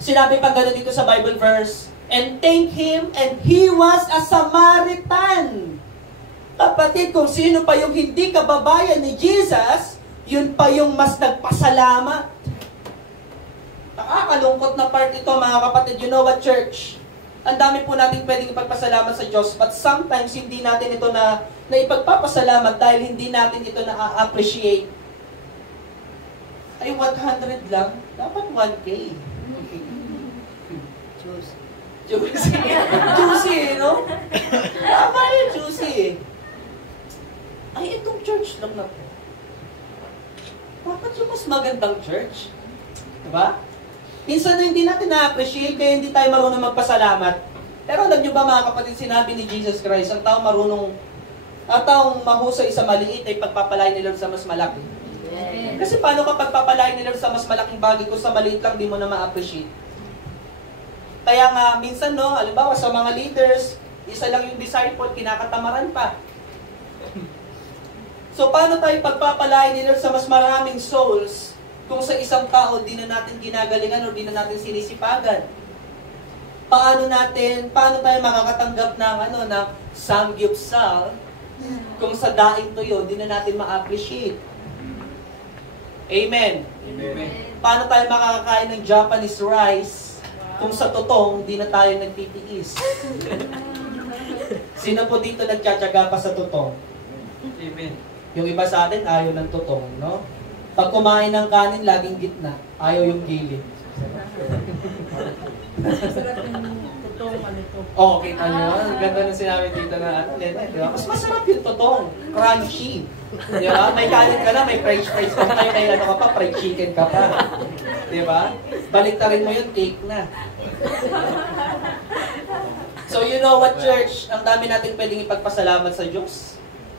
Sinabi pa gano'n dito sa Bible verse, and thank Him, and He was a Samaritan. Kapatid, kung sino pa yung hindi kababayan ni Jesus, yun pa yung mas nagpasalamat. Nakakalungkot na part ito mga kapatid. You know what, church? Ang dami po natin pwedeng ipagpasalamat sa Diyos, but sometimes hindi natin ito na ipagpapasalamat dahil hindi natin ito na-appreciate. Ay, 100 lang? Dapat 1K. Juicy. Juicy, no? Tama yun, juicy. Ay, itong church lang na po. Bakit yung mas magandang church? Diba? Minsan hindi natin na-appreciate kaya hindi tayo marunong magpasalamat. Pero alam nyo ba mga kapatid, sinabi ni Jesus Christ, ang taong marunong, ang taong mahusay sa maliit ay pagpapalain ni Lord sa mas malaki. Amen. Kasi paano ka pagpapalain ni Lord sa mas malaking bagay kung sa maliit lang di mo na ma-appreciate? Kaya nga, minsan no, halimbawa sa mga leaders, isa lang yung disciple, kinakatamaran pa. So paano tayo pagpapalain ni Lord sa mas maraming souls kung sa isang tao di na natin ginagalingan o di na natin sinisipagan? Paano tayo makakatanggap ng samgyupsal kung sa daing tuyo di na natin ma-appreciate? Amen. Amen. Paano tayo makakakain ng Japanese rice kung sa totong di na tayo nagtitiis? Sino po dito nagtsatsaga pa sa totong? Amen. Yung iba sa atin, ayaw ng totong, no? Pag kumain ng kanin, laging gitna. Ayaw yung gilid. Oh, kita nyo? Ganda ng sinabi dito na di ba? Mas masarap yung totong. Crunchy. Di ba? May kanin ka na, may french fries ka na, may ano ka pa, fried chicken ka pa. Di ba? Baliktarin mo yun, cake na. So you know what, church? Ang dami natin pwedeng ipagpasalamat sa Diyos.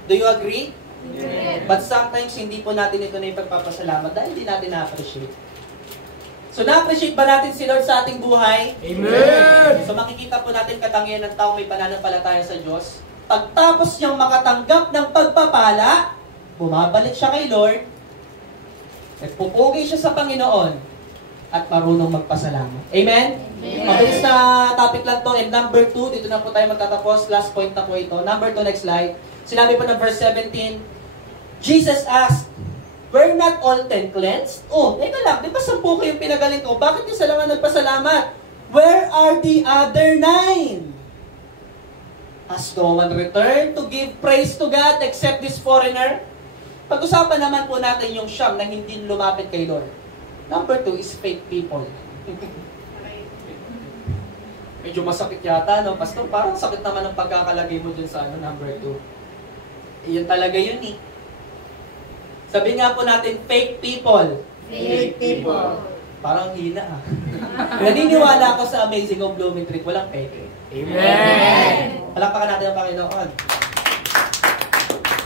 Do you agree? Amen. But sometimes, hindi po natin ito na ipagpapasalamat dahil hindi natin na-appreciate. So, na-appreciate ba natin si Lord sa ating buhay? Amen. So, makikita po natin katangian ng taong may pananampalataya sa Diyos. Pagtapos niyang makatanggap ng pagpapala, bumabalik siya kay Lord, nagpupugi siya sa Panginoon, at marunong magpasalamat. Amen? Amen. Mabilis na topic lang to. And number 2, dito na po tayo magtatapos. Last point na po ito. Number 2, next slide. Sinabi po ng verse 17, Jesus asked, were not all 10 cleansed? Oh, teka lang, di ba 10 kayong pinagaling ko? Bakit isa lang ang nagpasalamat? Where are the other 9? Has no one returned to give praise to God except this foreigner? Pag-usapan naman po natin yung siyam na hindi lumapit kay Lord. Number 2 is fake people. Medyo masakit yata, no? Pastor, parang sakit naman ang pagkakalagay mo dun sa number 2. Iyon talaga yun eh. Sabi nga po natin, fake people. Fake people. Parang hina ah. Naniniwala ako sa Amazing of Blooming Treat, walang fake. Amen. Palakpakan natin ang Panginoon.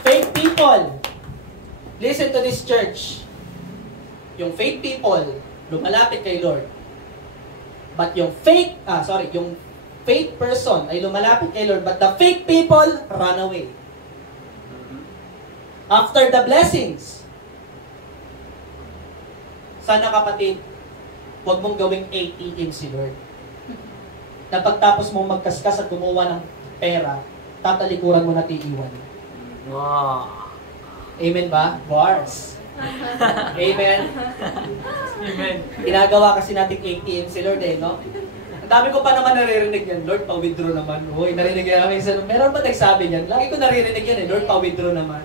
Fake people. Listen to this church. Yung fake people, lumalapit kay Lord. But yung fake person ay lumalapit kay Lord, but the fake people run away. After the blessings, sana kapatid, huwag mong gawing ATM si Lord. Na pagtapos mong magkaskas at gumawa ng pera, tatalikuran mo na tiiwan. Wow. Amen ba? Bars. Amen. Amen. Ginagawa kasi natin ATM si Lord no? Ang dami ko pa naman naririnig yan, Lord, pa-withdraw naman. Uy, narinig yan namin. Meron ba nagsabi yan? Lagi ko naririnig yan Lord, pa-withdraw naman.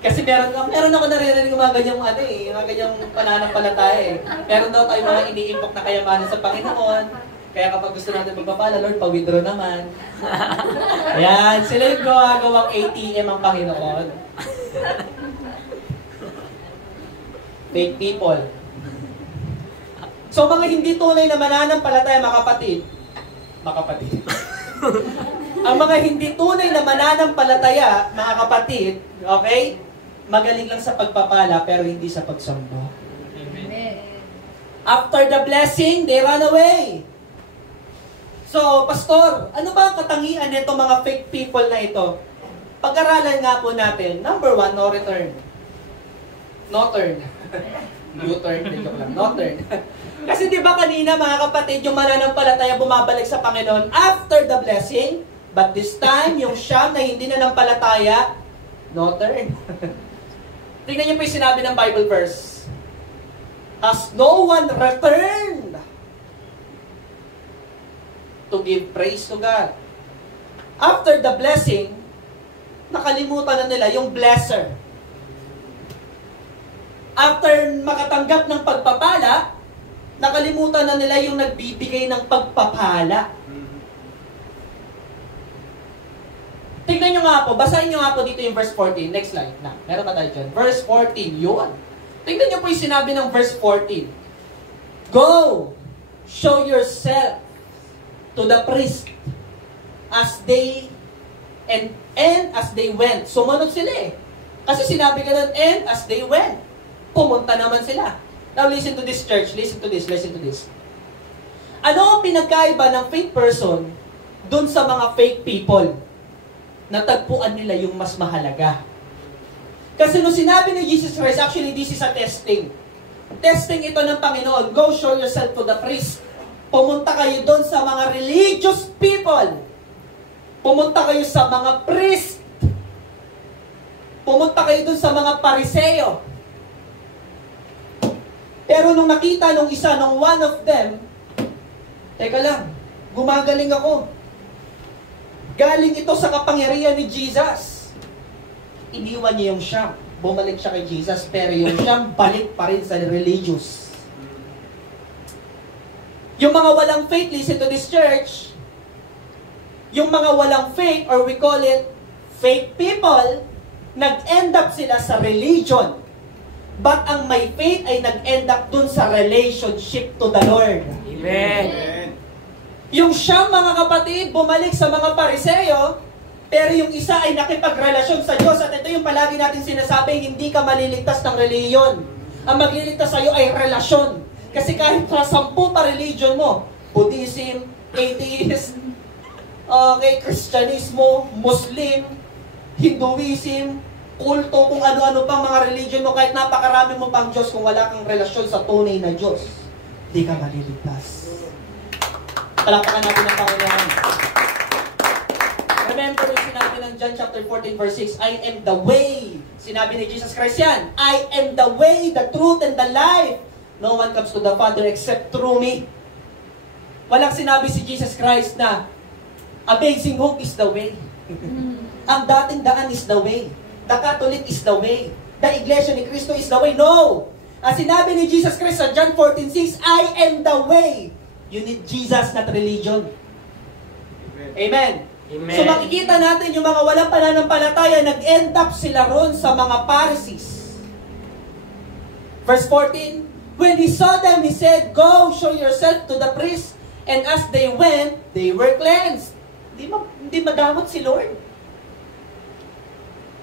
Kasi meron ako naririnig mga ganyang mga ganyang pananampalataya Meron daw tayo mga iniimpok na kayamanan sa Panginoon. Kaya kapag gusto natin magpapala, Lord, pa-withdraw naman. Ayan, sila yung gawang ATM ang Panginoon. Fake people. So mga hindi tunay na mananampalataya, mga kapatid. Ang mga hindi tunay na mananampalataya, mga kapatid, okay? Magaling lang sa pagpapala pero hindi sa pagsamba. Amen. After the blessing, they run away. So, Pastor, ano ba ang katangian nito mga fake people na ito? Pag-aralan nga po natin, number 1, no return. No turn. U-turn, no turn. Kasi di ba kanina mga kapatid, yung mananampalataya bumabalik sa Panginoon after the blessing, but this time, yung siyam na hindi nanampalataya, no turn. Tingnan niyo po yung sinabi ng Bible verse. Has no one returned to give praise to God. After the blessing, nakalimutan na nila yung blesser. After makatanggap ng pagpapala, nakalimutan na nila yung nagbibigay ng pagpapala. Tignan nyo nga po, basahin nyo nga po dito yung verse 14. Next slide na. Meron pa tayo dyan. Verse 14, yun. Tignan nyo po yung sinabi ng verse 14. Go, show yourself to the priest as they and as they went. Sumunod sila eh. Kasi sinabi ka nun, and as they went. Pumunta naman sila. Now listen to this church. Listen to this. Ano ang pinagkaiba ng fake person dun sa mga fake people? Natagpuan nila yung mas mahalaga. Kasi nung sinabi ni Jesus Christ, actually this is a testing. Testing ito ng Panginoon. Go show yourself to the priest. Pumunta kayo doon sa mga religious people. Pumunta kayo sa mga priest. Pumunta kayo doon sa mga pariseo. Pero nung nakita nung isa, nung one of them, teka lang, gumagaling ako. Galing ito sa kapangyarihan ni Jesus. Iniwan niya yung siyam. Bumalik siya kay Jesus, pero yung siyam balik pa rin sa religious. Yung mga walang faith, listen to this church. Yung mga walang faith, or we call it fake people, nag-end up sila sa religion. But ang may faith ay nag-end up dun sa relationship to the Lord. Amen. Yung siyam, mga kapatid, bumalik sa mga pariseo, pero yung isa ay nakipagrelasyon sa Diyos. At ito yung palagi natin sinasabi, hindi ka maliligtas ng reliyon. Ang magliligtas sa iyo ay relasyon. Kasi kahit sa 10 pa religion mo, Buddhism, Atheist, Kristyanismo, Muslim, Hinduism, kulto, kung ano-ano pang mga religion mo, kahit napakarami mo pang Diyos, kung wala kang relasyon sa tunay na Diyos, di ka maliligtas. Palakpakan natin ang Panginoon. Remember yung sinabi ng John chapter 14 verse 6, I am the way. Sinabi ni Jesus Christ yan, I am the way, the truth, and the life. No one comes to the Father except through me. Walang sinabi si Jesus Christ na Amazing Hope is the way. Ang dating daan is the way. the Catholic is the way. The Iglesia ni Cristo is the way. No! Ang sinabi ni Jesus Christ sa John 14:6, I am the way. You need Jesus, not religion. Amen. Amen. So makikita natin yung mga walang pananampalataya, nag-end up sila ron sa mga Pharisees. Verse 14, when he saw them, he said, go, show yourself to the priest. And as they went, they were cleansed. Hindi madamot si Lord.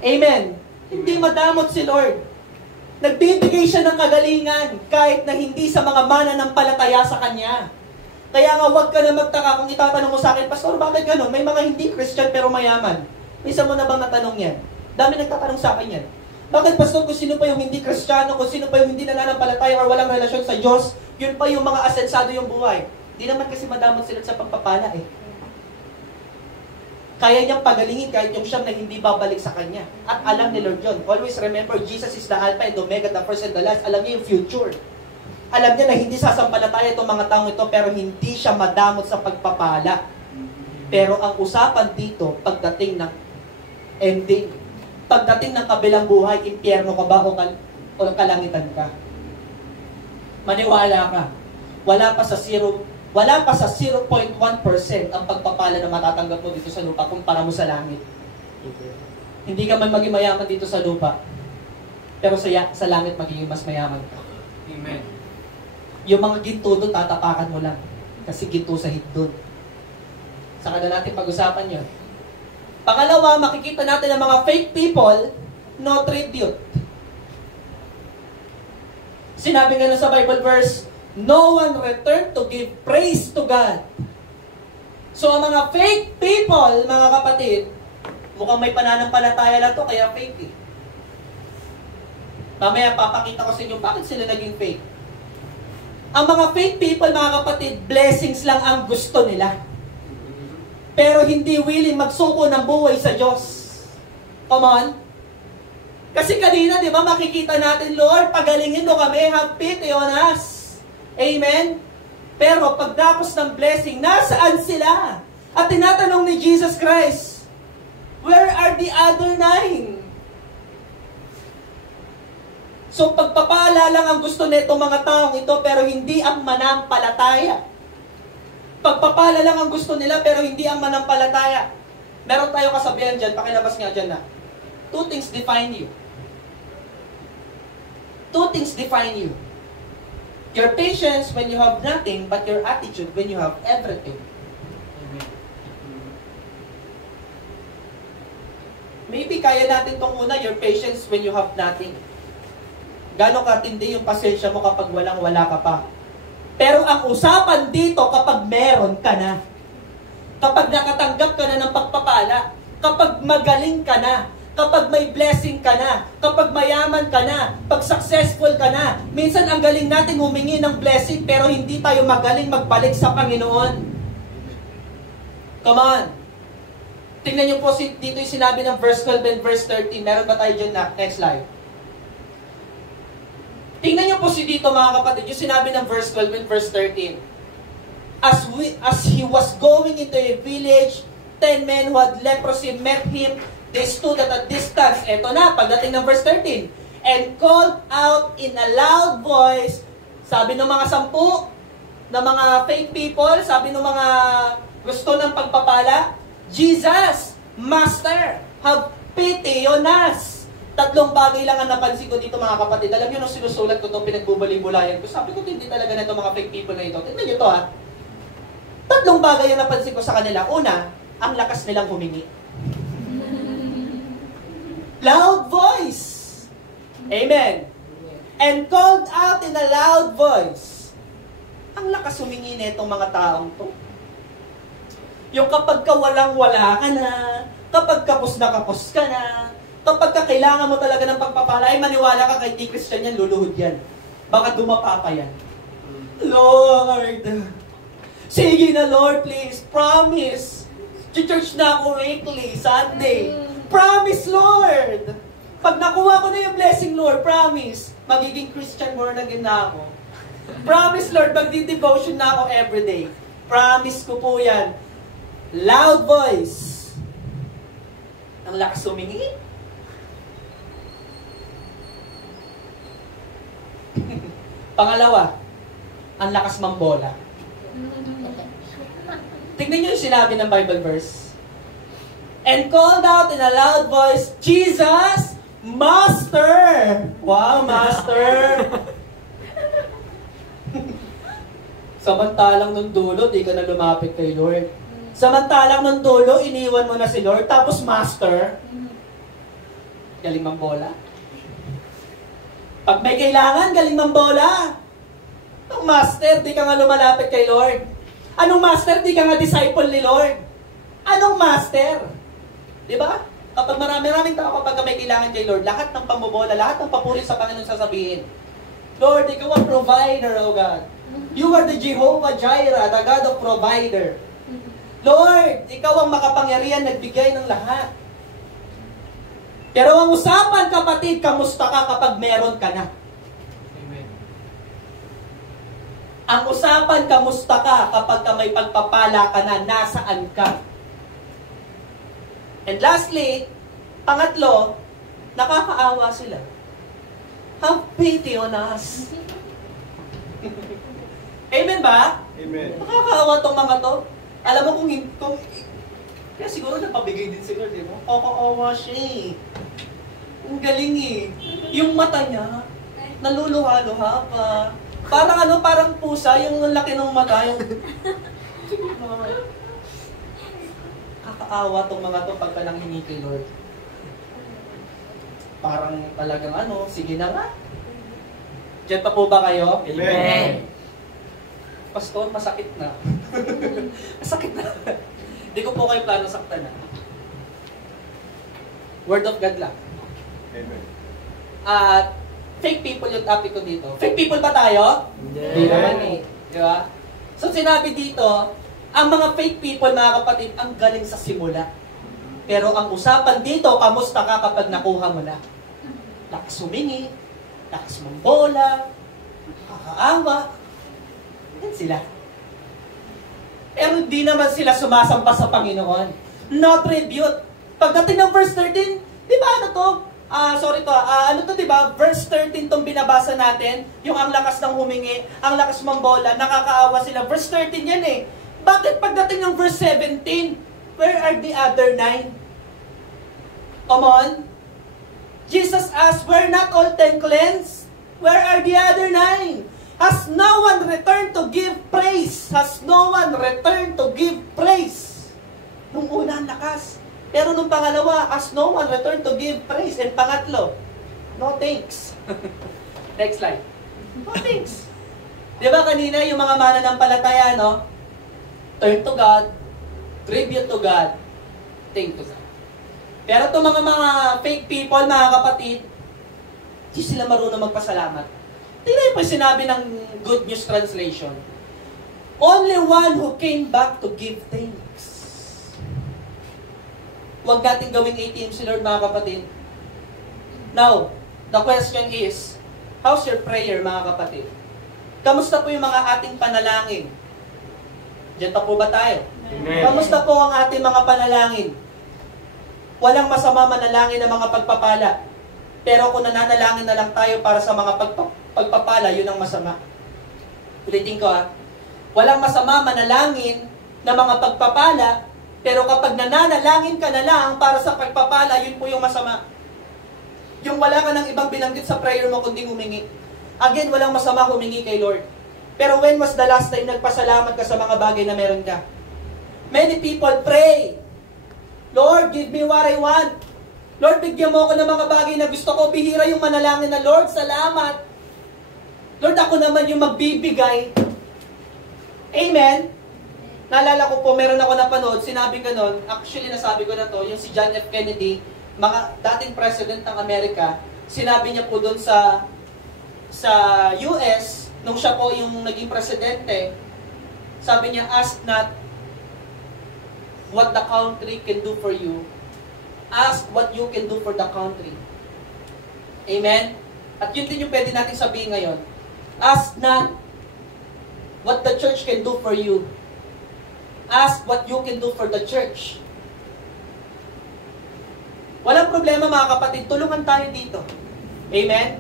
Amen. Hindi madamot si Lord. Nagbibigay siya ng kagalingan kahit na hindi sa mga mananampalataya sa Kanya. Kaya nga, huwag ka na magtaka kung itatanong mo sa akin, Pastor, bakit gano'n? May mga hindi Christian pero mayaman. Minsan mo na bang natanong yan? Dami nagtatanong sa akin yan. Bakit, Pastor, kung sino pa yung hindi Kristiyano, kung sino pa yung hindi nananampalataya or walang relasyon sa Diyos, yun pa yung mga asensado yung buhay. Di naman kasi madamot sila sa pagpapala eh. Kaya niyang pagalingin kahit yung siyam na hindi babalik sa Kanya. At alam ni Lord John. Always remember, Jesus is the Alpha and Omega, the first and the last. Alam niya yung future. Alam niya na hindi sasampalataya itong mga taong ito, pero hindi siya madamot sa pagpapala. Pero ang usapan dito, pagdating ng ending, pagdating ng kabilang buhay, impyerno ka ba o kalangitan ka? Maniwala ka. Wala pa sa 0.1% ang pagpapala na matatanggap mo dito sa lupa kumpara mo sa langit. Hindi ka man maging mayaman dito sa lupa, pero sa langit magiging mas mayaman ka. Amen. Yung mga ginto doon, tatapakan mo lang. Kasi ginto sahid doon. Saka na natin pag-usapan yun. Pangalawa, makikita natin ang mga fake people, no tribute. Sinabi nga sa Bible verse, no one returned to give praise to God. So ang mga fake people, mga kapatid, mukhang may pananampalataya lang to, kaya fake eh. Mamaya papakita ko sa inyo bakit sila naging fake. Ang mga fake people, mga kapatid, blessings lang ang gusto nila. Pero hindi willing magsuko ng buhay sa Diyos. Come on. Kasi kanina, di ba, makikita natin, Lord, pagalingin mo kami, have pity on us. Amen? Pero pagtapos ng blessing, nasaan sila? At tinatanong ni Jesus Christ, where are the other 9? So pagpapala lang ang gusto nitong mga taong ito, pero hindi ang manampalataya. Pagpapala lang ang gusto nila, pero hindi ang manampalataya. Meron tayo kasabihan dyan, pakilabas nga dyan na. 2 things define you. 2 things define you. Your patience when you have nothing, but your attitude when you have everything. Maybe kaya natin itong una, your patience when you have nothing. Gano'ng katindi yung pasensya mo kapag walang-wala ka pa. Pero ang usapan dito kapag meron ka na. Kapag nakatanggap ka na ng pagpapala. Kapag magaling ka na. Kapag may blessing ka na. Kapag mayaman ka na. Pag successful ka na. Minsan ang galing natin humingi ng blessing pero hindi tayo magaling magbalik sa Panginoon. Come on. Tingnan niyo po dito yung sinabi ng verse 12 and verse 13. Meron ba tayo dyan na? Next slide. Tingnan niyo po dito mga kapatid, yung sinabi ng verse 12 and verse 13. As he was going into a village, 10 men who had leprosy met him. They stood at a distance. Eto na, pagdating ng verse 13. And called out in a loud voice, sabi ng mga 10 na mga fake people, sabi ng mga gusto ng pagpapala, Jesus, Master, have pity on us. 3 bagay lang ang napansin ko dito mga kapatid. Alam niyo nung sinusulat ko itong pinagbubali-bulayan ko, sabi ko hindi talaga na itong mga fake people na ito. Tignan niyo ito ha. 3 bagay ang napansin ko sa kanila. Una, ang lakas nilang humingi. Loud voice. Amen. And called out in a loud voice. Ang lakas humingi na itong mga taong to. Yung kapag ka walang-wala ka na, kapag kapos na kapos ka na, kapag kailangan mo talaga ng pagpapala, ay maniwala ka kay di Christian yan, luluhod yan. Baka dumapa pa yan. Lord, sige na Lord, please, promise. Church na ako weekly, Sunday. Promise, Lord. Pag nakuha ko na yung blessing, Lord, promise, magiging Christian born again na ako. Promise, Lord, magdi-devotion na ako everyday. Promise ko po yan. Loud voice. Ang lakas humingi. Pangalawa, ang lakas mambola. Tignan niyo yung sinabi ng Bible verse. And called out in a loud voice, Jesus, Master! Wow, Master! Samantalang nung dulo, di ka na lumapit kay Lord. Samantalang nung dulo, iniwan mo na si Lord, tapos Master. Galing mambola. Pag may kailangan, galing mambola. Anong Master, di ka nga lumalapit kay Lord. Anong Master, di ka nga disciple ni Lord. Anong Master? Di ba? Kapag marami-raming tao, kapag may kailangan kay Lord, lahat ng pambobola, lahat ng papuri sa Panginoon sasabihin, Lord, ikaw ang provider, O God. You are the Jehovah Jireh, the God of provider. Lord, ikaw ang makapangyarihan, nagbigay ng lahat. Pero ang usapan, kapatid, kamusta ka kapag meron ka na? Amen. Ang usapan, kamusta ka kapag may pagpapala ka na, nasaan ka? And lastly, pangatlo, nakakaawa sila. Have pity on us. Amen ba? Amen. Nakakaawa tong mga to. Alam mo kung kaya siguro napabigay din siguro, di ba? Nakakaawa siya eh. Ang galing eh. Yung mata niya, naluluha-luha pa. Parang pusa, yung laki ng mata, yung kakaawa tong mga to pagka nanghingi kay Lord. Parang talagang sige na nga. Diyan pa po ba kayo? Amen. Pastor, masakit na. Masakit na. Hindi ko po kayo plano saktan na. Word of God lang. Amen. At fake people yung topic ko dito. Fake people ba tayo? Hindi naman eh. Di ba? So sinabi dito, ang mga fake people, mga kapatid, ang galing sa simula. Pero ang usapan dito, kamusta ka kapag nakuha mo na? Lakas humingi, lakas mambola, kakaawa. Yan sila. Pero di naman sila sumasamba sa Panginoon. No tribute. Pagdating ng verse 13, di ba di ba? Verse 13 tong binabasa natin, yung ang lakas ng humingi, ang lakas mambola, nakakaawa sila. Verse 13 yan eh. Bakit pagdating ng verse 17, where are the other 9? Come on. Jesus asked, were not all 10 cleansed? Where are the other 9? Has no one returned to give praise? Has no one returned to give praise? Nung una, ang lakas. Pero nung pangalawa, has no one returned to give praise? And pangatlo, no thanks. Next slide. No thanks. Di ba kanina yung mga mananampalataya, no? Turn to God, tribute to God, thank to God. Pero itong mga fake people, mga kapatid, di sila marunong magpasalamat. Tingnan po sinabi ng Good News Translation. Only one who came back to give thanks. Huwag natin gawing ATM si Lord, mga kapatid. Now, the question is, how's your prayer, mga kapatid? Kamusta po yung mga ating panalangin? Diyan pa po ba tayo? Amen. Kamusta po ang ating mga panalangin? Walang masama manalangin ng mga pagpapala. Pero kung nananalangin na lang tayo para sa mga pagpapala, yun ang masama. Ulitin ko walang masama manalangin ng mga pagpapala, pero kapag nananalangin ka na lang para sa pagpapala, yun po yung masama. Yung wala ka ng ibang binanggit sa prayer mo kundi humingi. Again, walang masama humingi kay Lord. Pero when was the last time nagpasalamat ka sa mga bagay na meron ka? Many people pray, Lord, give me what I want. Lord, bigyan mo ako ng mga bagay na gusto ko. Bihira yung manalangin na, Lord, salamat. Lord, ako naman yung magbibigay. Amen? Naalala ko po, meron ako napanood, sinabi ko nun, actually nasabi ko na to, yung si John F. Kennedy, dating president ng Amerika, sinabi niya po doon sa US, nung siya po yung naging presidente, sabi niya, ask not what the country can do for you, ask what you can do for the country. Amen? At yun din yung pwede natin sabihin ngayon. Ask not what the church can do for you. Ask what you can do for the church. Walang problema, mga kapatid. Tulungan tayo dito. Amen?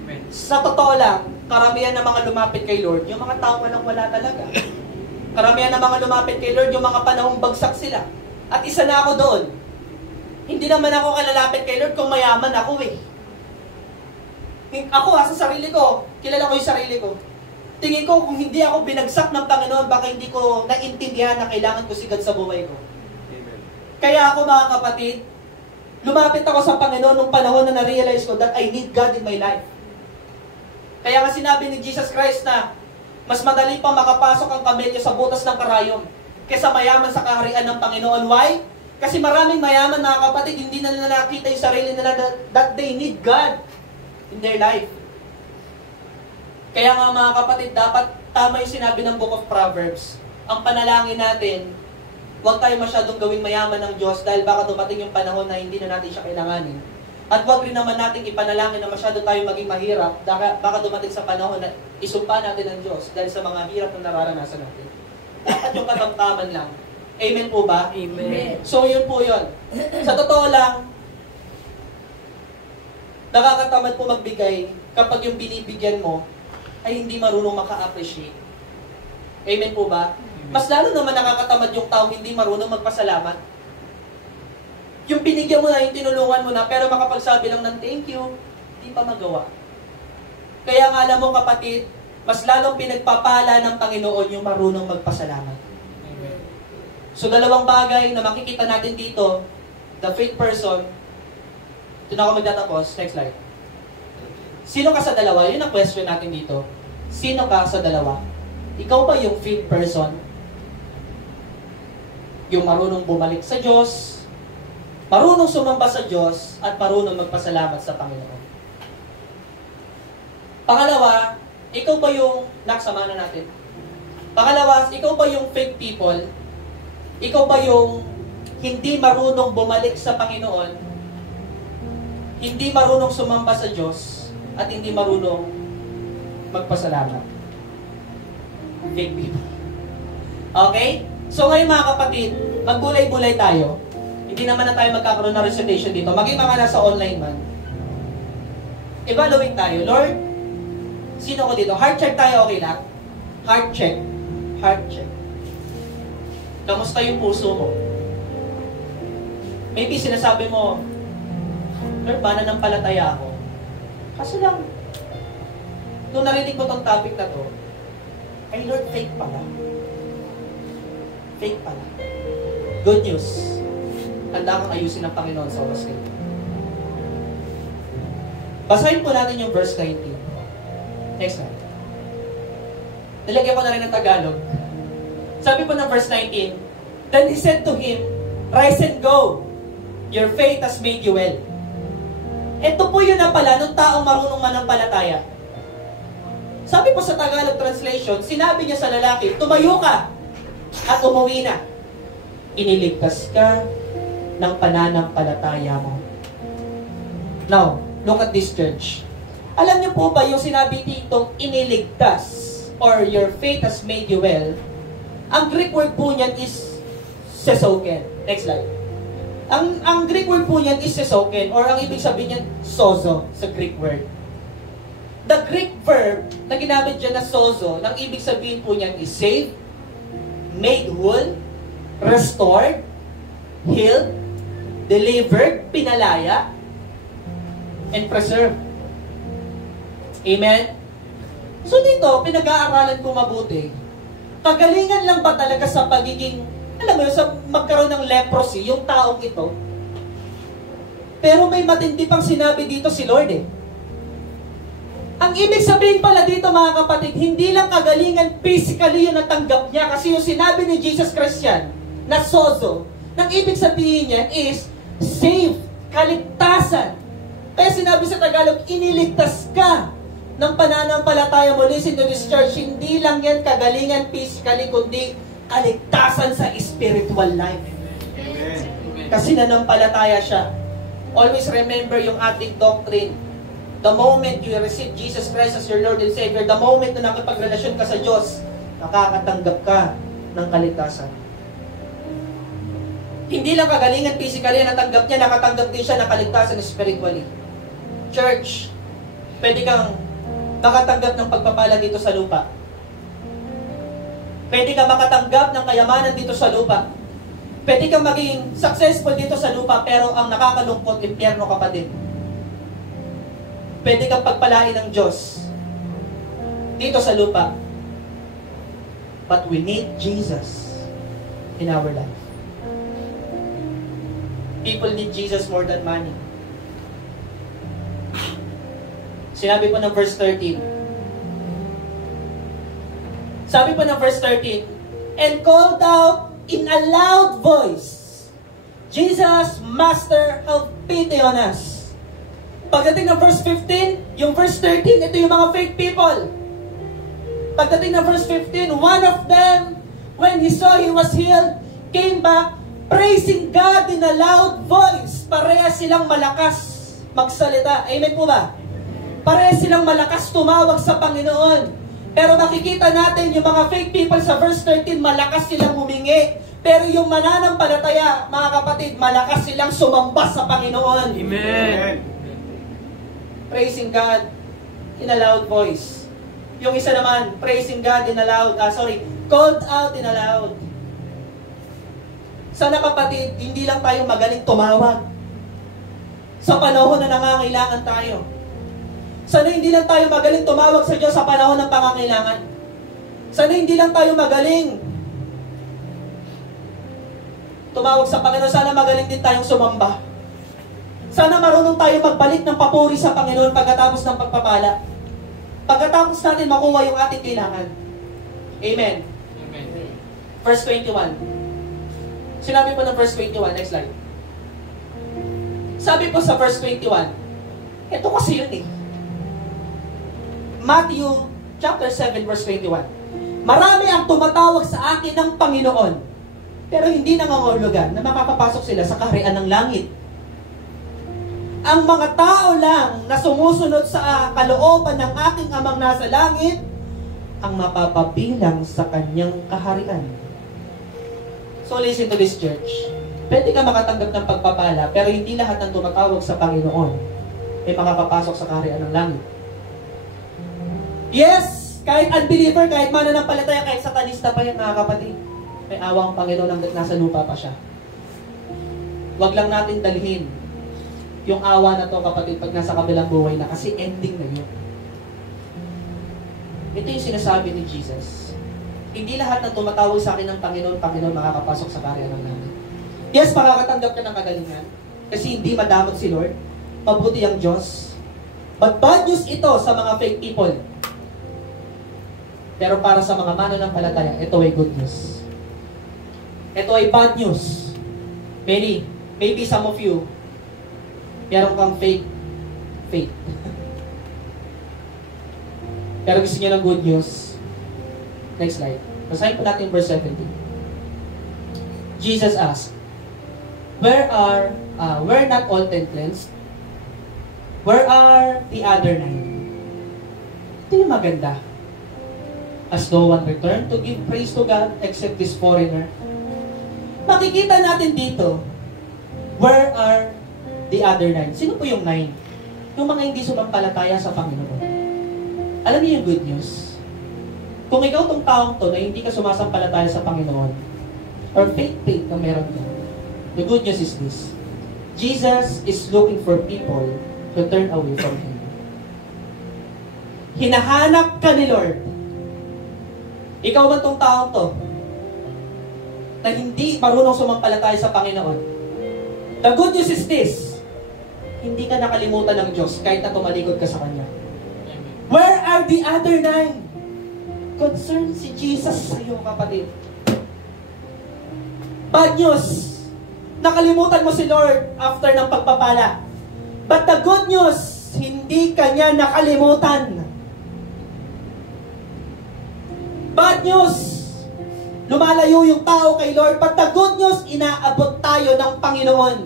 Amen. Sa totoo lang, karamihan ng mga lumapit kay Lord, yung mga tao walang-wala talaga. Karamihan ng mga lumapit kay Lord, yung mga panahong bagsak sila. At isa na ako doon. Hindi naman ako kalalapit kay Lord kung mayaman ako eh. Ako sa sarili ko, kilala ko yung sarili ko. Tingin ko, kung hindi ako binagsak ng Panginoon, baka hindi ko naintindihan na kailangan ko si God sa buhay ko. Amen. Kaya ako mga kapatid, lumapit ako sa Panginoon nung panahon na na-realize ko that I need God in my life. Kaya nga sinabi ni Jesus Christ na mas madali pang makapasok ang kamelyo sa butas ng karayom kaysa mayaman sa kaharian ng Panginoon. Why? Kasi maraming mayaman mga kapatid, hindi na nila nakita yung sarili nila that they need God in their life. Kaya nga mga kapatid, dapat tama yung sinabi ng Book of Proverbs. Ang panalangin natin, huwag tayo masyadong gawing mayaman ng Diyos dahil baka dumating yung panahon na hindi na natin siya kailanganin. At huwag rin naman natin ipanalangin na masyado tayo maging mahirap, baka dumating sa panahon na isumpa natin ang Diyos dahil sa mga hirap na nararanasan natin. Dapat yung katamtaman lang. Amen po ba? Amen. So yun po yun. Sa totoo lang, nakakatamad po magbigay kapag yung binibigyan mo ay hindi marunong maka-appreciate. Amen po ba? Mas lalo naman nakakatamad yung tao hindi marunong magpasalamat. Yung binigyan mo na, yung tinulungan mo na, pero makapagsabi lang ng thank you, hindi pa magawa. Kaya nga alam mo kapatid, mas lalong pinagpapala ng Panginoon yung marunong magpasalamat. Amen. So dalawang bagay na makikita natin dito, the faith person, ito na ako magtatapos, next slide. Sino ka sa dalawa? Yun ang question natin dito. Sino ka sa dalawa? Ikaw ba yung faith person? Yung marunong bumalik sa Diyos, marunong sumamba sa Diyos, at marunong magpasalamat sa Panginoon. Pangalawa, ikaw ba yung, naksama na natin. Pangalawa, ikaw ba yung fake people? Ikaw ba yung hindi marunong bumalik sa Panginoon? Hindi marunong sumamba sa Diyos, at hindi marunong magpasalamat? Fake people. Okay? So ngayon mga kapatid, magbulay-bulay tayo. Hindi naman na tayo magkakaroon ng recitation dito. Maging mga nasa online man. Evaluate tayo. Lord, sino ko dito? Heart check tayo, okay lang? Heart check. Heart check. Kamusta yung puso mo? Maybe sinasabi mo, Lord, mananampalataya ako. Kaso lang, nung narinig ko tong topic na to, ay Lord, fake pala. Fake pala. Good news. Handa kang ayusin ng Panginoon sa oras kayo. Basahin po natin yung verse 19. Next slide. Nilagyan ko na rin ng Tagalog. Sabi po ng verse 19, Then he said to him, Rise and go. Your faith has made you well. Ito po yun na pala nung taong marunong manampalataya. Sabi po sa Tagalog translation, sinabi niya sa lalaki, tumayo ka at umuwi na. Iniligtas ka ng pananampalataya mo. Now, look at this church. Alam niyo po ba yung sinabi dito, iniligtas, or your faith has made you well, ang Greek word po niyan is sesoken. Next slide. Ang Greek word po niyan is sesoken, or ang ibig sabihin niyan, sozo, sa Greek word. The Greek verb na ginamit dyan na sozo, nang ibig sabihin po niyan is saved, made whole, restored, healed, delivered, pinalaya, and preserved. Amen? So dito, pinag-aaralan ko mabuti. Kagalingan lang ba talaga sa pagiging, alam mo yun, sa magkaroon ng leprosy, yung taong ito? Pero may matindi pang sinabi dito si Lord eh. Ang ibig sabihin pala dito mga kapatid, hindi lang kagalingan physically yung natanggap niya. Kasi yung sinabi ni Jesus Christ yan, na sozo, nang ibig sabihin niya is save, kaligtasan. Kaya sinabi sa Tagalog, iniligtas ka ng pananampalataya mo. Listen to this church, hindi lang yan kagalingan physically, kundi kaligtasan sa spiritual life. Amen. Kasi nanampalataya siya. Always remember yung ating doctrine. The moment you receive Jesus Christ as your Lord and Savior, the moment na nakipagrelasyon ka sa Diyos, nakakatanggap ka ng kaligtasan. Hindi lang kagalingan physically na natanggap niya, nakatanggap din siya ng kaligtasan spiritually. Church, pwede kang makatanggap ng pagpapala dito sa lupa. Pwede ka makatanggap ng kayamanan dito sa lupa. Pwede kang maging successful dito sa lupa, pero ang nakakalungkot, impyerno ka pa din. Pwede kang pagpalain ng Diyos dito sa lupa. But we need Jesus in our life. People need Jesus more than money. Sinabi po ng verse 13. Sabi po ng verse 13, and called out in a loud voice, Jesus, Master, have pity on us. Pagdating ng verse 15, yung verse 13, ito yung mga fake people. Pagdating ng verse 15, one of them, when he saw he was healed, came back, praising God in a loud voice. Parehas silang malakas magsalita. Amen po ba? Parehas silang malakas tumawag sa Panginoon. Pero makikita natin yung mga fake people sa verse 13, malakas silang humingi. Pero yung mananampalataya, mga kapatid, malakas silang sumamba sa Panginoon. Amen. Praising God in a loud voice. Yung isa naman, praising God in a loud, called out in a loud. Sana kapatid, hindi lang tayo magaling tumawag sa panahon na nangangailangan tayo. Sana hindi lang tayo magaling tumawag sa Diyos sa panahon ng pangangailangan. Sana hindi lang tayo magaling tumawag sa Panginoon. Sana magaling din tayong sumamba. Sana marunong tayo magbalik ng papuri sa Panginoon pagkatapos ng pagpapala. Pagkatapos natin makuha yung ating kailangan. Amen. Amen. Verse 21. Sinabi po ng verse 21. Next slide. Sabi po sa verse 21, ito kasi yun eh. Matthew chapter 7 verse 21. Marami ang tumatawag sa akin ng Panginoon, pero hindi nangangahulugan na makakapasok sila sa kaharian ng langit. Ang mga tao lang na sumusunod sa kalooban ng aking Amang nasa langit ang mapapabilang sa kanyang kaharian. So listen to this, church. Pwede ka makatanggap ng pagpapala, pero hindi lahat ng tumatawag sa Panginoon ay makakapasok sa kaharian ng langit. Yes, kahit unbeliever, kahit mananampalataya, kahit satanista pa yan, mga kapatid, may awang Panginoon hanggat nasa lupa pa siya. Huwag lang natin dalhin yung awa na to, kapatid, pag nasa kabilang buhay na, kasi ending na yun. Ito yung sinasabi ni Jesus. Hindi lahat ng tumatawag sa akin ng Panginoon, makakapasok sa kaharian ng langit. Yes, makakatanggap ka ng kagalingan, kasi hindi madamot si Lord. Mabuti ang Diyos. But bad news ito sa mga fake people. Pero para sa mga mananampalataya, ito ay good news. Ito ay bad news. Maybe some of you, meron kang fake faith. Pero gusto niyo ng good news. Next slide. Basahin po natin verse 17. Jesus asked, were not all 10 cleansed? Where are the other 9? Ito yung maganda. As no one returned to give praise to God except this foreigner. Makikita natin dito, where are the other 9? Sino po yung 9? Yung mga hindi sumampalataya sa Panginoon. Alam niyo yung good news? Kung ikaw tong taong to na hindi ka sumasampalataya sa Panginoon, or fake faith na meron ka, the good news is this. Jesus is looking for people to turn away from Him. Hinahanap ka ni Lord. Ikaw man tong taong to na hindi marunong sumampalataya sa Panginoon. The good news is this. Hindi ka nakalimutan ng Diyos kahit na tumalikod ka sa Kanya. Where are the other 9? Concern si Jesus sa iyo, kapatid. Bad news. Nakalimutan mo si Lord after ng pagpapala. But the good news, hindi ka niya nakalimutan. Bad news, lumalayo yung tao kay Lord. But the good news, inaabot tayo ng Panginoon.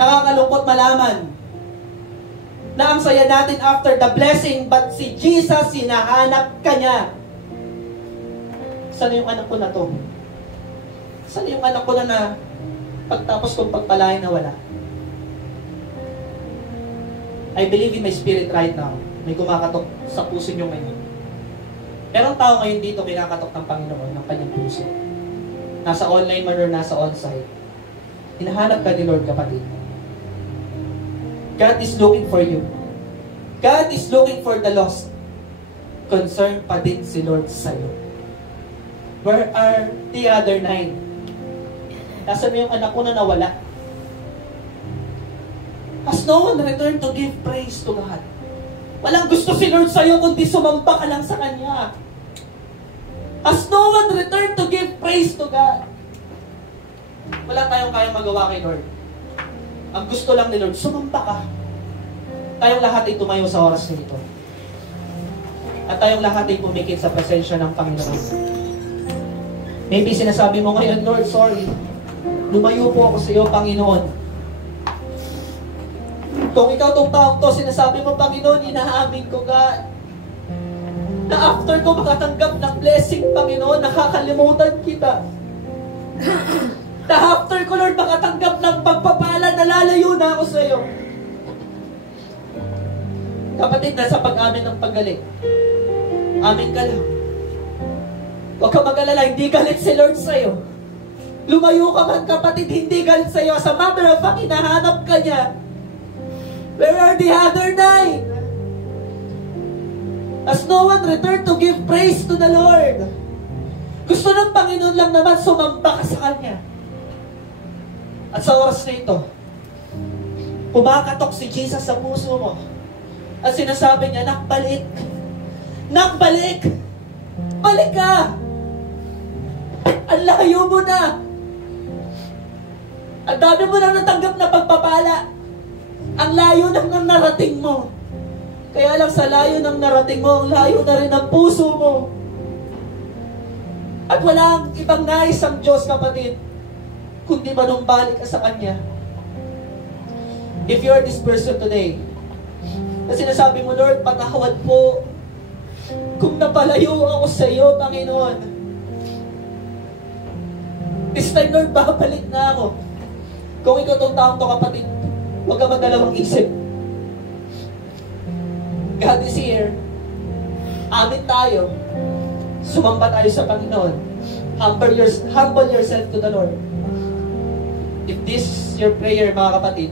Nakakalungkot malaman na ang saya natin after the blessing, but si Jesus, hinahanap ka niya. Sana yung anak ko na to? Sana yung anak ko na pagtapos kong pagpalain na wala? I believe in my spirit right now may kumakatok sa puso nyo ngayon. Merong tao ngayon dito kinakatok ng Panginoon ng kanyang puso. Nasa online man or nasa on-site. Hinahanap ka ni Lord, kapatid. God is looking for you. God is looking for the lost. Concerned pa din si Lord sa'yo. Where are the other 9? Nasaan mo yung anak ko na nawala? Has no one returned to give praise to God? Walang gusto si Lord sa'yo kundi sumamba ka lang sa Kanya. Has no one returned to give praise to God? Wala tayong kayang magawa kay Lord. Ang gusto lang ni Lord, sumamba ka. Tayong lahat ay tumayo sa oras nito. At tayong lahat ay pumikit sa presensya ng Panginoon. Maybe sinasabi mo ngayon, Lord, sorry. Lumayo po ako sa iyo, Panginoon. Kung ikaw tong taong to, sinasabi mo, Panginoon, inaamin ko, God, na after ko makatanggap ng blessing, Panginoon, nakakalimutan kita. Na after ko, Lord, makatanggap ng pagpapala, nalalayo na ako sa iyo. Kapatid, nasa pag-amin ng paggaling. Amin ka lang. Huwag ka mag-alala, hindi galit si Lord sa iyo. Lumayo ka man, kapatid, hindi galit sa iyo. As a matter of fact, hinahanap ka niya. Where are the other 9? As no one returned to give praise to the Lord. Gusto ng Panginoon lang naman sumamba ka sa Kanya. At sa oras na ito, pumakatok si Jesus sa puso mo. At sinasabi niya, Nak, balik. Nak, balik. Balik ka. Ang layo mo na. Ang dami mo nang natanggap na pagpapala. Ang layo nang narating mo. Kaya lang sa layo ng narating mo, ang layo na rin ang puso mo. At walang ibang nais ang Diyos, kapatid, kundi manumbalik ka sa Kanya. If you are this person today, na sinasabi mo, Lord, patawad po kung napalayo ako sa iyo, Panginoon. This time, Lord, babalik na ako. Kung ikaw itong taong to, kapatid, huwag ka magdalawang isip. God is here. Amin tayo. Sumamba tayo sa Panginoon. Humble yourself to the Lord. If this is your prayer, mga kapatid,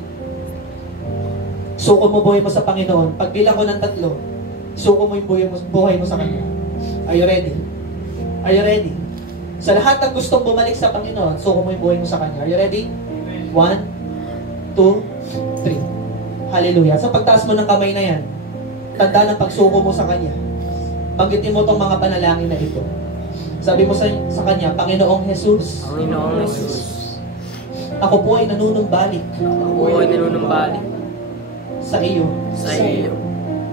suko mo buhay mo sa Panginoon. Pagbilang ko ng 3, suko mo yung buhay mo sa Kanya. Are you ready? Are you ready? Sa lahat ng gustong bumalik sa Panginoon, suko mo yung buhay mo sa Kanya. Are you ready? 1, 2, 3. Hallelujah. Sa pagtaas mo ng kamay na yan, tanda ng pagsuko mo sa Kanya. Banggitin mo itong mga panalangin na ito. Sabi mo sa Kanya, Panginoong Jesus, Panginoong Jesus, ako po ay nanunumbalik. ako po ay nanunumbalik sa iyo. sa iyo.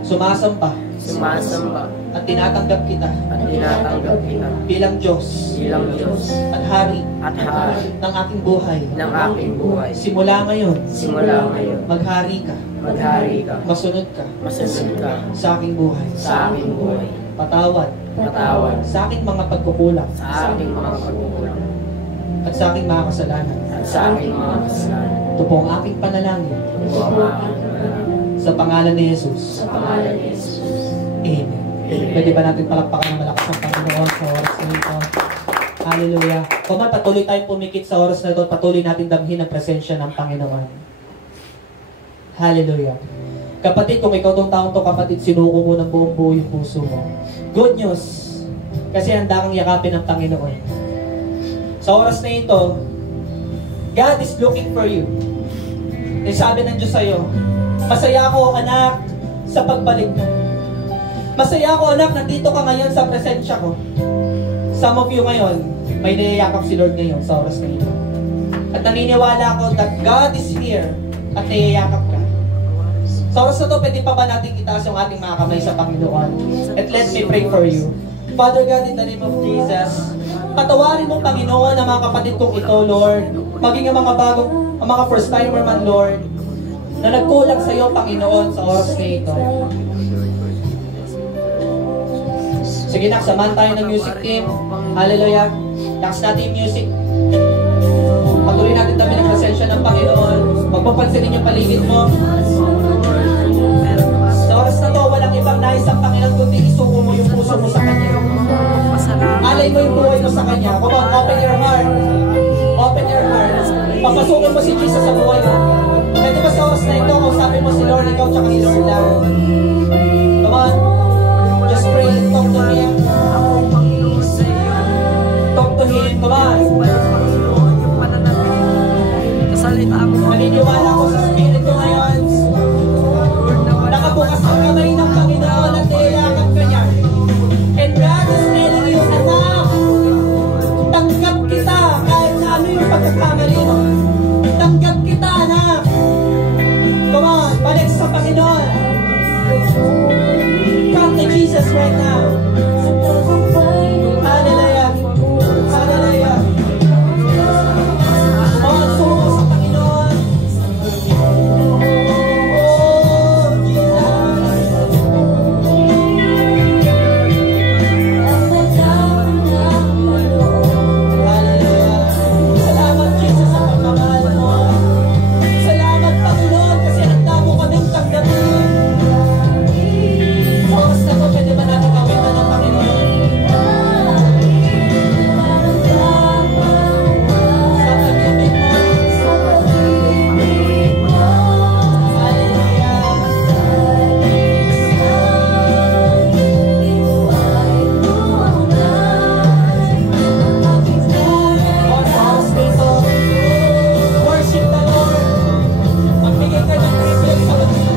Sumasamba Sumasamba at tinatanggap kita at tinatanggap kita bilang Diyos bilang Diyos at Hari at Hari ng aking buhay. ng aking buhay. Simula ngayon, Simula ngayon, maghari ka, maghari ka, masunod ka masunod ka sa aking buhay. sa aking buhay. Patawad Patawad sa aking mga pagkukulang sa aking mga pagkukulang at sa aking mga kasalanan. at sa aking mga kasalanan. Ito po ang aking panalangin Ito ang aking panalangin sa pangalan ni Jesus. sa pangalan ni Jesus. Amen. Pwede ba natin palakpakan ng malakas ang Panginoon sa oras na ito? Hallelujah. Kung patuloy tayong pumikit sa oras na ito, patuloy natin damhin ang presensya ng Panginoon. Hallelujah. Kapatid, kung ikaw tong taong to, kapatid, sinuko mo ng buong buo yung puso mo. Good news. Kasi handa kang yakapin ng Panginoon. Sa oras na ito, God is looking for you. E sabi ng Diyos sa'yo, masaya ako, anak, sa pagbalik mo. Masaya ako, anak, nandito ka ngayon sa presensya ko. Some of you ngayon, may niyayakap si Lord ngayon sa oras na ito. At naniniwala ako that God is here at niyayakap ka. Sa oras na ito, pwede pa ba natin itaas yung ating mga kamay sa Panginoon? And let me pray for you. Father God, in the name of Jesus, patawarin mo, Panginoon, ang mga kapatid kong ito, Lord. Maging ang mga first timer man, Lord, na nagkulang sa iyo, Panginoon, sa oras na ito. Sige na, samahan tayo ng music team. Hallelujah. Lakas natin yung music. Patuloy natin dami ng presensya ng Panginoon. Magpapansinin yung paligid mo. Sa oras na to, walang iba nais ang Panginoon kundi isuko mo yung puso mo sa Kanya. Alay mo yung buhay mo sa Kanya. Come on, open your heart. Open your heart. Papasukin mo si Jesus sa buhay mo. Pwede ba sa oras na ito, kausapin mo si Lord, ikaw tsaka si Lord lang. Come on. Just pray and talk to Him. Talk to Him. Come on. Maniniwala ko sa Spirit ko ngayon. Nakabukas ang kamay ng Panginoon at nilakap ka niya. And God is telling you, anak, tanggap kita kahit na ano yung pagkakamali mo. Tanggap kita, anak. Come on, balik sa Panginoon. Come to Jesus right now. Hallelujah. Hallelujah. Oh, suko sa Panginoon. Oh, Jesus. Hallelujah. Salamat, Jesus, sa pagmamahal mo. Salamat, Panginoon, kasi handa mo kaming tanggapin. Sa oras na to, pwede ba natin kawitan ng Panginoon? Sa pag-ibig mo. Lord, sa oras nito, worship the Lord. Magbigay ka ng privilege sa Panginoon.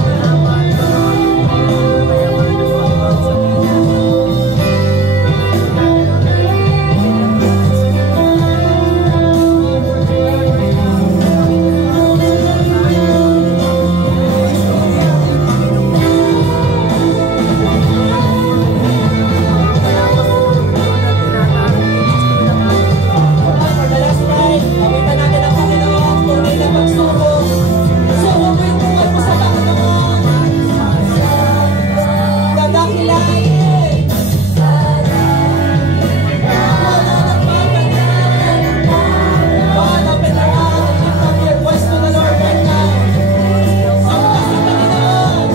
For the last time, kawitan natin ang Panginoon. Tunay na pagsuko. Suko mo yung buhay mo sa Panginoon. Dadakilain. God, open your heart and lift up your voice to the Lord right now. Suko sa Panginoon.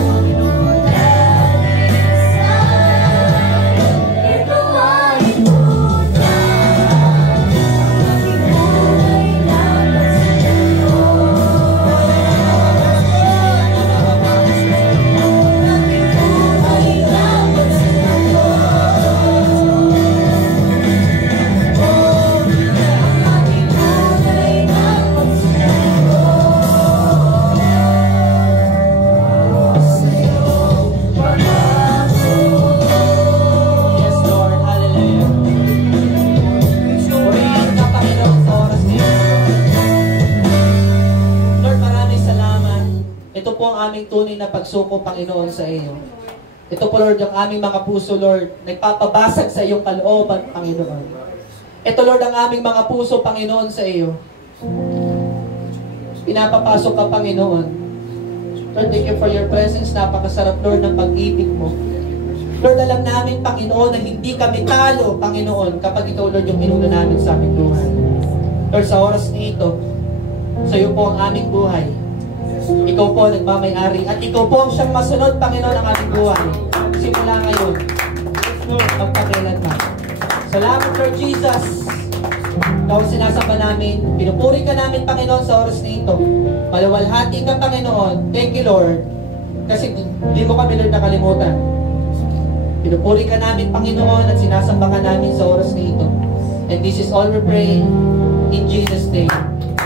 Yes, Lord. Hallelujah. Purihin ka, Panginoon, sa oras na ito. Lord, maraming salamat. Ito po ang aming tunay na pagsuko, Panginoon, sa iyo. Ito po, Lord, ang aming mga puso, Lord, nagpapabasag sa iyong kalooban, Panginoon. Ito, Lord, ang aming mga puso, Panginoon, sa iyo. Pinapapasok ka, Panginoon. Lord, thank you for your presence. Napakasarap, Lord, ng pag-ibig mo. Lord, alam namin, Panginoon, na hindi kami talo, Panginoon, kapag ikaw, Lord, yung inuna namin sa aming buhay. Lord, sa oras nito, sa iyo po ang aming buhay. Ikaw po ang nagmamay-ari. At ikaw po ang siyang masunod, Panginoon, ang aming buhay. Simula ngayon, magpakailanman. Salamat, Lord Jesus. Ikaw ang sinasamba namin. Pinupuri ka namin, Panginoon, sa oras nito. Maluwalhati ka, Panginoon. Thank you, Lord. Kasi di mo kami, Lord, nakalimutan. Pinupuri ka namin, Panginoon, at sinasamba ka namin sa oras na ito. And this is all we pray in Jesus' name.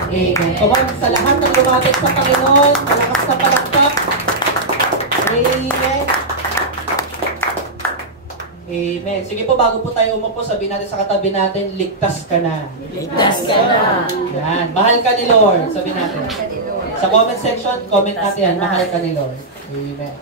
Amen. Come on, sa lahat ng lumapit sa Panginoon, malakas na palakpak. Amen. Amen. Sige po, bago po tayo umupo, sabihin natin sa katabi natin, ligtas ka na. Ligtas ka na. Yan. Mahal ka ni Lord. Sabihin natin. Sa comment section, comment natin yan. Mahal ka ni Lord. Amen.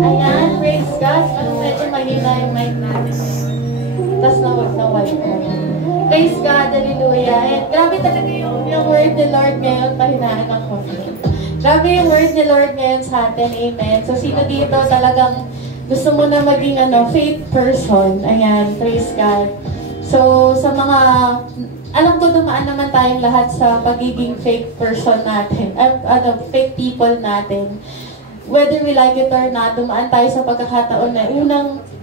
Ayan, praise God. Medyo mahina yung mic natin. Tapos na-wipe ko. Praise God, hallelujah. And grabe talaga yung word ni Lord ngayon, pahinaan ng konti. Grabe yung word ni Lord ngayon sa atin, amen. So sino dito talagang gusto mo na maging faith person. Ayan, praise God. So, sa mga, alam ko dumaan naman tayong lahat sa pagiging faith person natin, faith people natin. Whether we like it or not, dumaan tayo sa pagkakataon na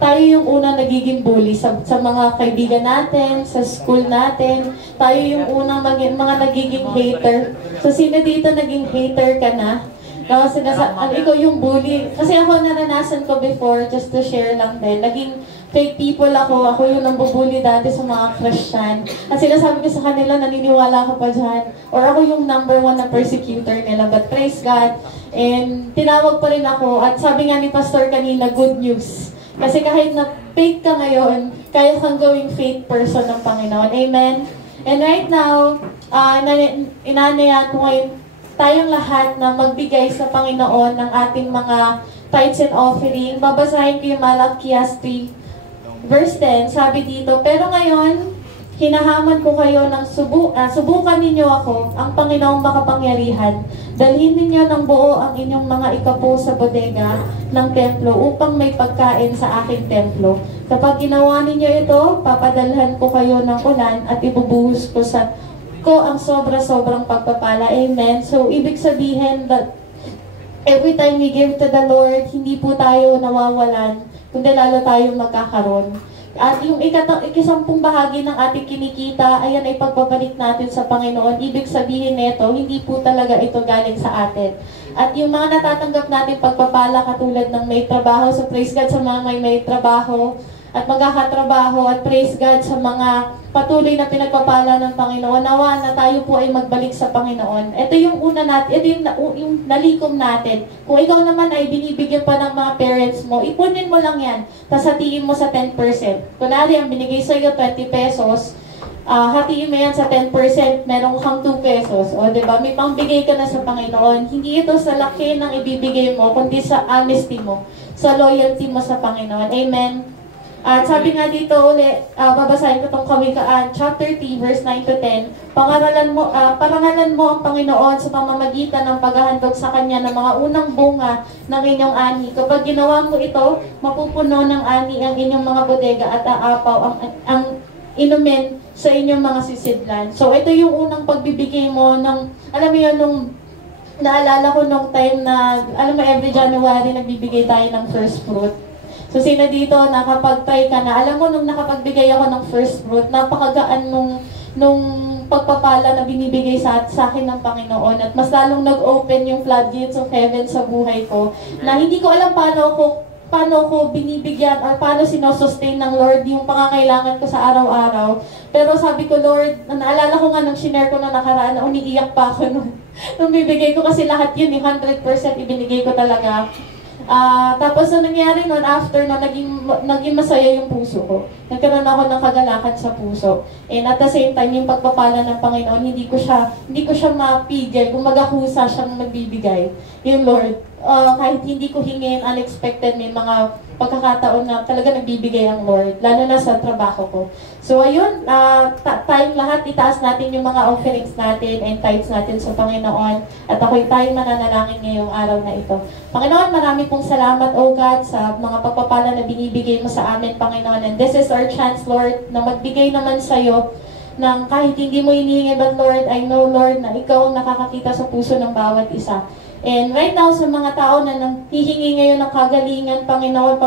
tayo yung unang nagiging bully sa mga kaibigan natin, sa school natin. Tayo yung unang mga nagiging hater. So, sino dito naging hater ka na? Kasi ikaw yung bully. Kasi ako naranasan ko before, just to share lang din. Naging fake people ako. Ako yung nambubully dati sa mga Christian. At sinasabi ko sa kanila, naniniwala ko pa dyan. Or ako yung number 1 na persecutor nila. But praise God. And tinawag pa rin ako. At sabi nga ni Pastor kanina, good news. Kasi kahit na fake ka ngayon, kaya kang gawing faith person ng Panginoon. Amen? And right now, inanayaan ko ngayon tayong lahat na magbigay sa Panginoon ng ating mga tithes and offering. Babasahin ko yung Malakias 3, verse 10. Sabi dito, pero ngayon, hinahamon ko kayo ng subukan ninyo ako, ang Panginoong makapangyarihan. Dalhin ninyo ng buo ang inyong mga ikapo sa bodega ng templo upang may pagkain sa aking templo. Kapag ginawa ninyo ito, papadalhan ko kayo ng ulan at ibubuhos ko ang sobra-sobrang pagpapala. Amen. So, ibig sabihin that every time we give to the Lord, hindi po tayo nawawalan, kundi lalo tayo magkakaroon. At yung ikasampung bahagi ng ating kinikita, ayan ay pagbabalik natin sa Panginoon. Ibig sabihin nito, hindi po talaga ito galing sa atin. At yung mga natatanggap natin pagpapala katulad ng may trabaho, so praise God sa mga may trabaho, at magkakatrabaho at praise God sa mga patuloy na pinagpapala ng Panginoon. Nawa na tayo po ay magbalik sa Panginoon. Ito yung una natin, ito yung nalikom natin. Kung ikaw naman ay binibigyan pa ng mga parents mo, ipunin mo lang yan. Tapos hatiin mo sa 10%. Kunwari, ang binigay sa iyo 20 pesos, hatiin mo yan sa 10%, meron kang 2 pesos. O, diba? May pangbigay ka na sa Panginoon. Hindi ito sa laki ng ibibigay mo, kundi sa honesty mo, sa loyalty mo sa Panginoon. Amen. At sabi nga dito ulit, babasahin ko itong Kawikaan, chapter 3, verse 9 to 10. Parangalan mo ang Panginoon sa pamamagitan ng paghahandog sa Kanya ng mga unang bunga ng inyong ani. Kapag ginawa mo ito, mapupuno ng ani ang inyong mga bodega at aapaw ang inumin sa inyong mga sisidlan. So ito yung unang pagbibigay mo ng, alam mo yun, nung naalala ko nung time na, alam mo, every January nagbibigay tayo ng first fruit. So, sino dito, nakapag-try ka na, alam mo, nung nakapagbigay ako ng first fruit, napakagaan nung pagpapala na binibigay sa akin ng Panginoon. At mas lalong nag-open yung floodgates of heaven sa buhay ko, na hindi ko alam paano ko binibigyan or paano sinosustain ng Lord yung pangangailangan ko sa araw-araw. Pero sabi ko, Lord, naalala ko nga nung shinare ko na nakaraan na umiiyak pa ako nung bibigay ko kasi lahat yun, 100% ibinigay ko talaga. Tapos na nangyari nun, after na naging masaya yung puso ko. Nagkaroon ako ng kagalakan sa puso. And at the same time, yung pagpapala ng Panginoon, hindi ko siya mapigil. Kumaga kusa siyang magbibigay. Yung Lord, kahit hindi ko hingin, unexpected, may mga pagkakataon na talaga nagbibigay ang Lord, lalo na sa trabaho ko. So ayun, tayong lahat, itaas natin yung mga offerings natin and tithes natin sa Panginoon. At ako'y tayong mananalangin ngayong araw na ito. Panginoon, marami pong salamat, O God, sa mga pagpapala na binibigay mo sa amin, Panginoon. And this is our chance, Lord, na magbigay naman sa'yo ng kahit hindi mo hinihingi, but Lord, I know, Lord, na ikaw nakakakita sa puso ng bawat isa. And right now, sa mga tao na hihingi ngayon ng kagalingan, Panginoon,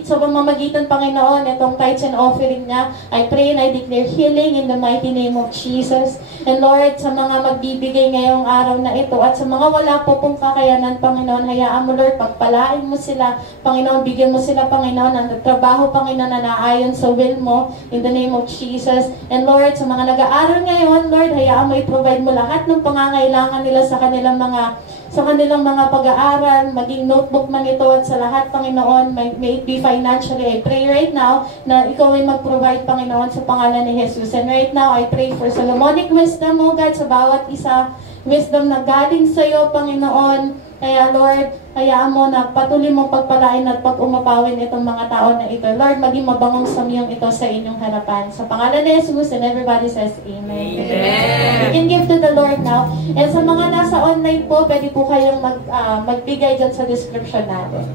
sa pamamagitan, Panginoon, itong tithes and offering niya, I pray and I declare healing in the mighty name of Jesus. And Lord, sa mga magbibigay ngayong araw na ito, at sa mga wala po pong kakayanan, Panginoon, hayaan mo, Lord, pagpalain mo sila, Panginoon, bigyan mo sila, Panginoon, ng trabaho, Panginoon, na naayon sa will mo, in the name of Jesus. And Lord, sa mga nag-aaral ngayon, Lord, hayaan mo i-provide mo lahat ng pangangailangan nila sa kanilang mga pag-aaral, maging notebook man ito at sa lahat, Panginoon, may it be financially. I pray right now na ikaw ay mag-provide, Panginoon, sa pangalan ni Jesus. And right now, I pray for Solomonic wisdom, O God, sa bawat isa, wisdom na galing sa iyo, Panginoon. Kaya, Lord, hayaan mo na patuloy mong pagpalain at pag-umapawin itong mga tao na ito. Lord, maging mabangong samyong ito sa inyong harapan. Sa pangalan ni Jesus, and everybody says, Amen. Amen. You can give to the Lord now. And sa mga nasa online po, pwede po kayong magbigay dyan sa description natin.